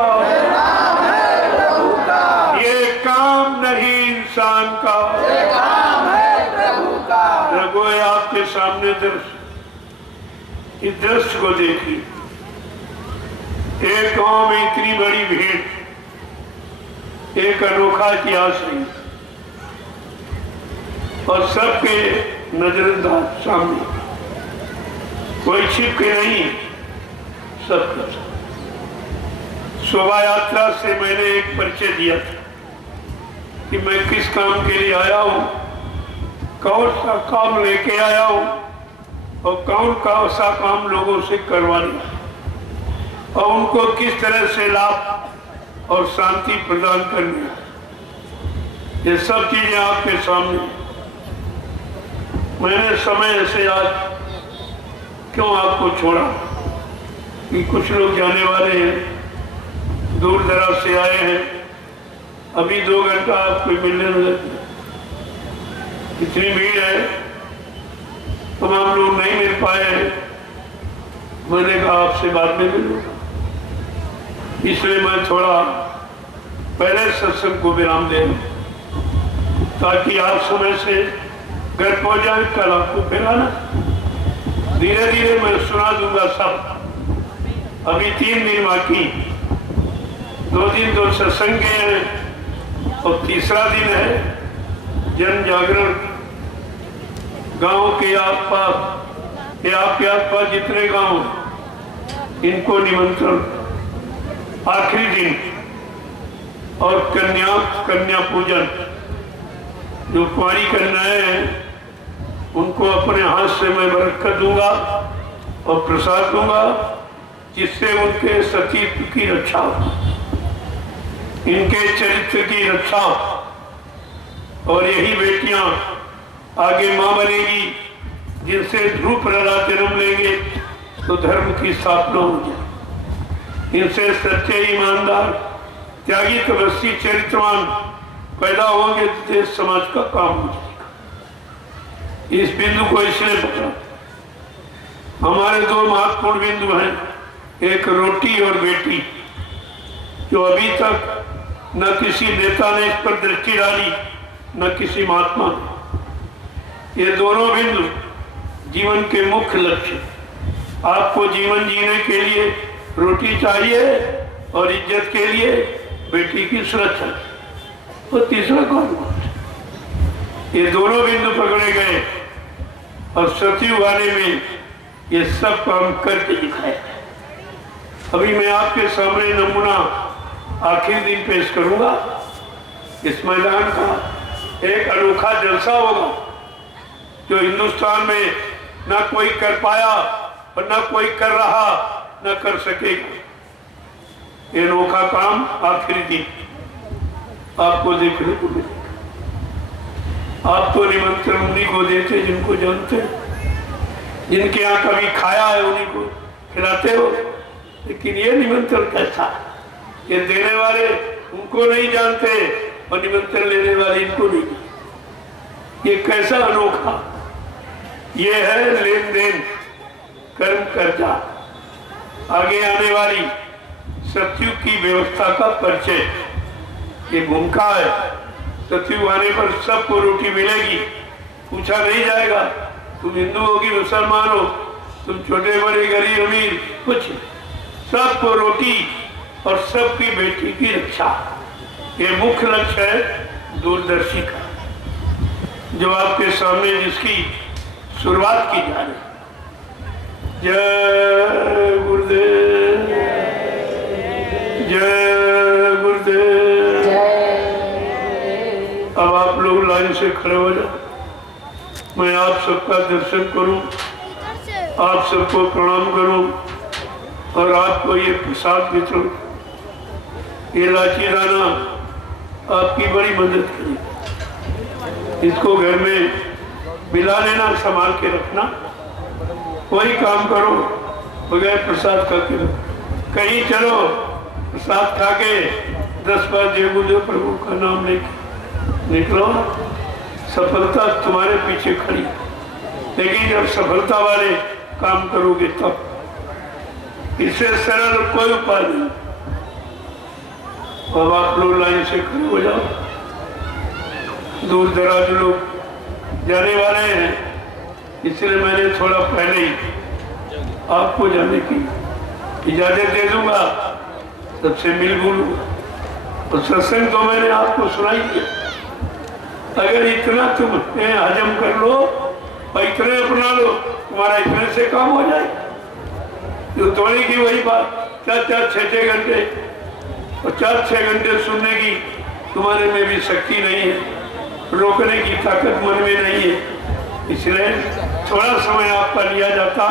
ये काम नहीं इंसान का, रघु आपके सामने दृश्य, इस दृश्य को देखिए, एक गांव में इतनी बड़ी भीड़, एक अनोखा इतिहास नहीं, और सबके नजरअंदाज सामने, कोई छिप के नहीं, सब कुछ। शोभा यात्रा से मैंने एक परिचय दिया था कि मैं किस काम के लिए आया हूँ, कौन सा काम लेके आया हूँ, और कौन सा काम लोगों से करवाना, और उनको किस तरह से लाभ और शांति प्रदान करनी है। ये सब चीजें आपके सामने। मैंने समय ऐसे आज क्यों आपको छोड़ा कि कुछ लोग जाने वाले हैं, दूर दराज से आए हैं, अभी 2 घंटा आपको मिलने में इतनी भीड़ है, तो हम लोग नहीं मिल पाए। मैंने कहा आपसे बाद में मिलूंगा, इसलिए मैं थोड़ा पहले सत्संग को विराम दे, ताकि आप समय से घर पहुंच जाए, कल आपको फैलाना। धीरे धीरे मैं सुना दूंगा सब। अभी 3 दिन बाकी, 2 दिन तो सत्संग के हैं और तीसरा दिन है जन जागरण। गांव के आसपास या आपके आसपास जितने गांव, इनको निमंत्रण, आखिरी दिन, और कन्या पूजन, जो कुंवारी कन्याएं हैं उनको अपने हाथ से मैं बरकत दूंगा और प्रसाद दूंगा, जिससे उनके सतीत्व की रक्षा हो, इनके चरित्र की रक्षा हो, और यही बेटियां आगे मां बनेगी, जिनसे ध्रुव प्रहलाद जन्म लेंगे तो धर्म की स्थापना हो जाए। इनसे सच्चे ईमानदार त्यागी तपस्वी चरित्रवान पैदा होंगे तो देश समाज का काम हो जाएगा। इस बिंदु को इसलिए पकड़ा। हमारे 2 महत्वपूर्ण बिंदु हैं, एक रोटी और बेटी, जो अभी तक न किसी नेता ने इस पर दृष्टि डाली, न किसी महात्मा ने। ये दोनों बिंदु जीवन के मुख्य लक्ष्य। आपको जीवन जीने के लिए रोटी चाहिए और इज्जत के लिए बेटी की सुरक्षा, और तीसरा कौन? ये दोनों बिंदु पकड़े गए और सतयुग आने में ये सब काम करके दिखाया। अभी मैं आपके सामने नमूना आखिरी दिन पेश करूंगा। इस मैदान का एक अनोखा जलसा होगा। जो हिंदुस्तान में ना कोई कर पाया और ना कोई कर रहा, ना कर सकेगा। ये अनोखा काम आखिरी दिन आपको देखने को मिलेगा। आप तो निमंत्रण उन्हीं को देते जिनको जानते हैं, जिनके यहाँ कभी खाया है उन्हीं को खिलाते हो। लेकिन ये निमंत्रण कैसा, ये देने वाले उनको नहीं जानते और निमंत्रण लेने वाले इनको नहीं। ये कैसा अनोखा, ये है लेन देन, कर्म कर्जा। आगे आने वाली सतयुग की व्यवस्था का परिचय ये भूमिका है। सतयुग आने पर सबको रोटी मिलेगी, पूछा नहीं जाएगा तुम हिंदू हो कि मुसलमान हो, तुम छोटे बड़े गरीब अमीर, कुछ सबको रोटी और सबकी बेटी की रक्षा। ये मुख्य लक्ष्य है दूरदर्शी का, जो आपके सामने जिसकी शुरुआत की जा रही। जय गुरुदेव, जय गुरुदेव। अब आप लोग लाइन से खड़े हो जाओ, मैं आप सबका दर्शन करूं, आप सबको प्रणाम करूं और आपको ये प्रसाद वितरण, ये लाची दाना आपकी बड़ी मदद करेगी। इसको घर में मिला लेना, संभाल के रखना, कोई काम करो बगैर प्रसाद खा के कहीं चलो प्रसाद खा के 10 बार जय गुरुदेव प्रभु का नाम लेके निकलो, सफलता तुम्हारे पीछे खड़ी। लेकिन जब सफलता वाले काम करोगे तब, इससे सरल कोई उपाय नहीं। अब आप लोग लाइन से खड़े हो जाओ। दूर दराज लोग जाने वाले हैं, इसलिए मैंने थोड़ा पहले ही आपको जाने की इजाजत दे दूंगा, सबसे मिल बोलूंगा। और सत्संग तो मैंने आपको सुनाई दिया। अगर इतना तुम हजम कर लो और इतने अपना लो, तुम्हारा इतने से काम हो जाए। जो थोड़ी की वही बात 4-4, 6-6 घंटे और 4-6 घंटे सुनने की तुम्हारे में भी शक्ति नहीं है, रोकने की ताकत मन में नहीं है। इसलिए थोड़ा समय आपका लिया जाता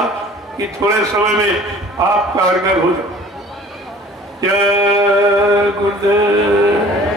कि थोड़े समय में आप कारगर हो जाओ। जय गुरुदेव।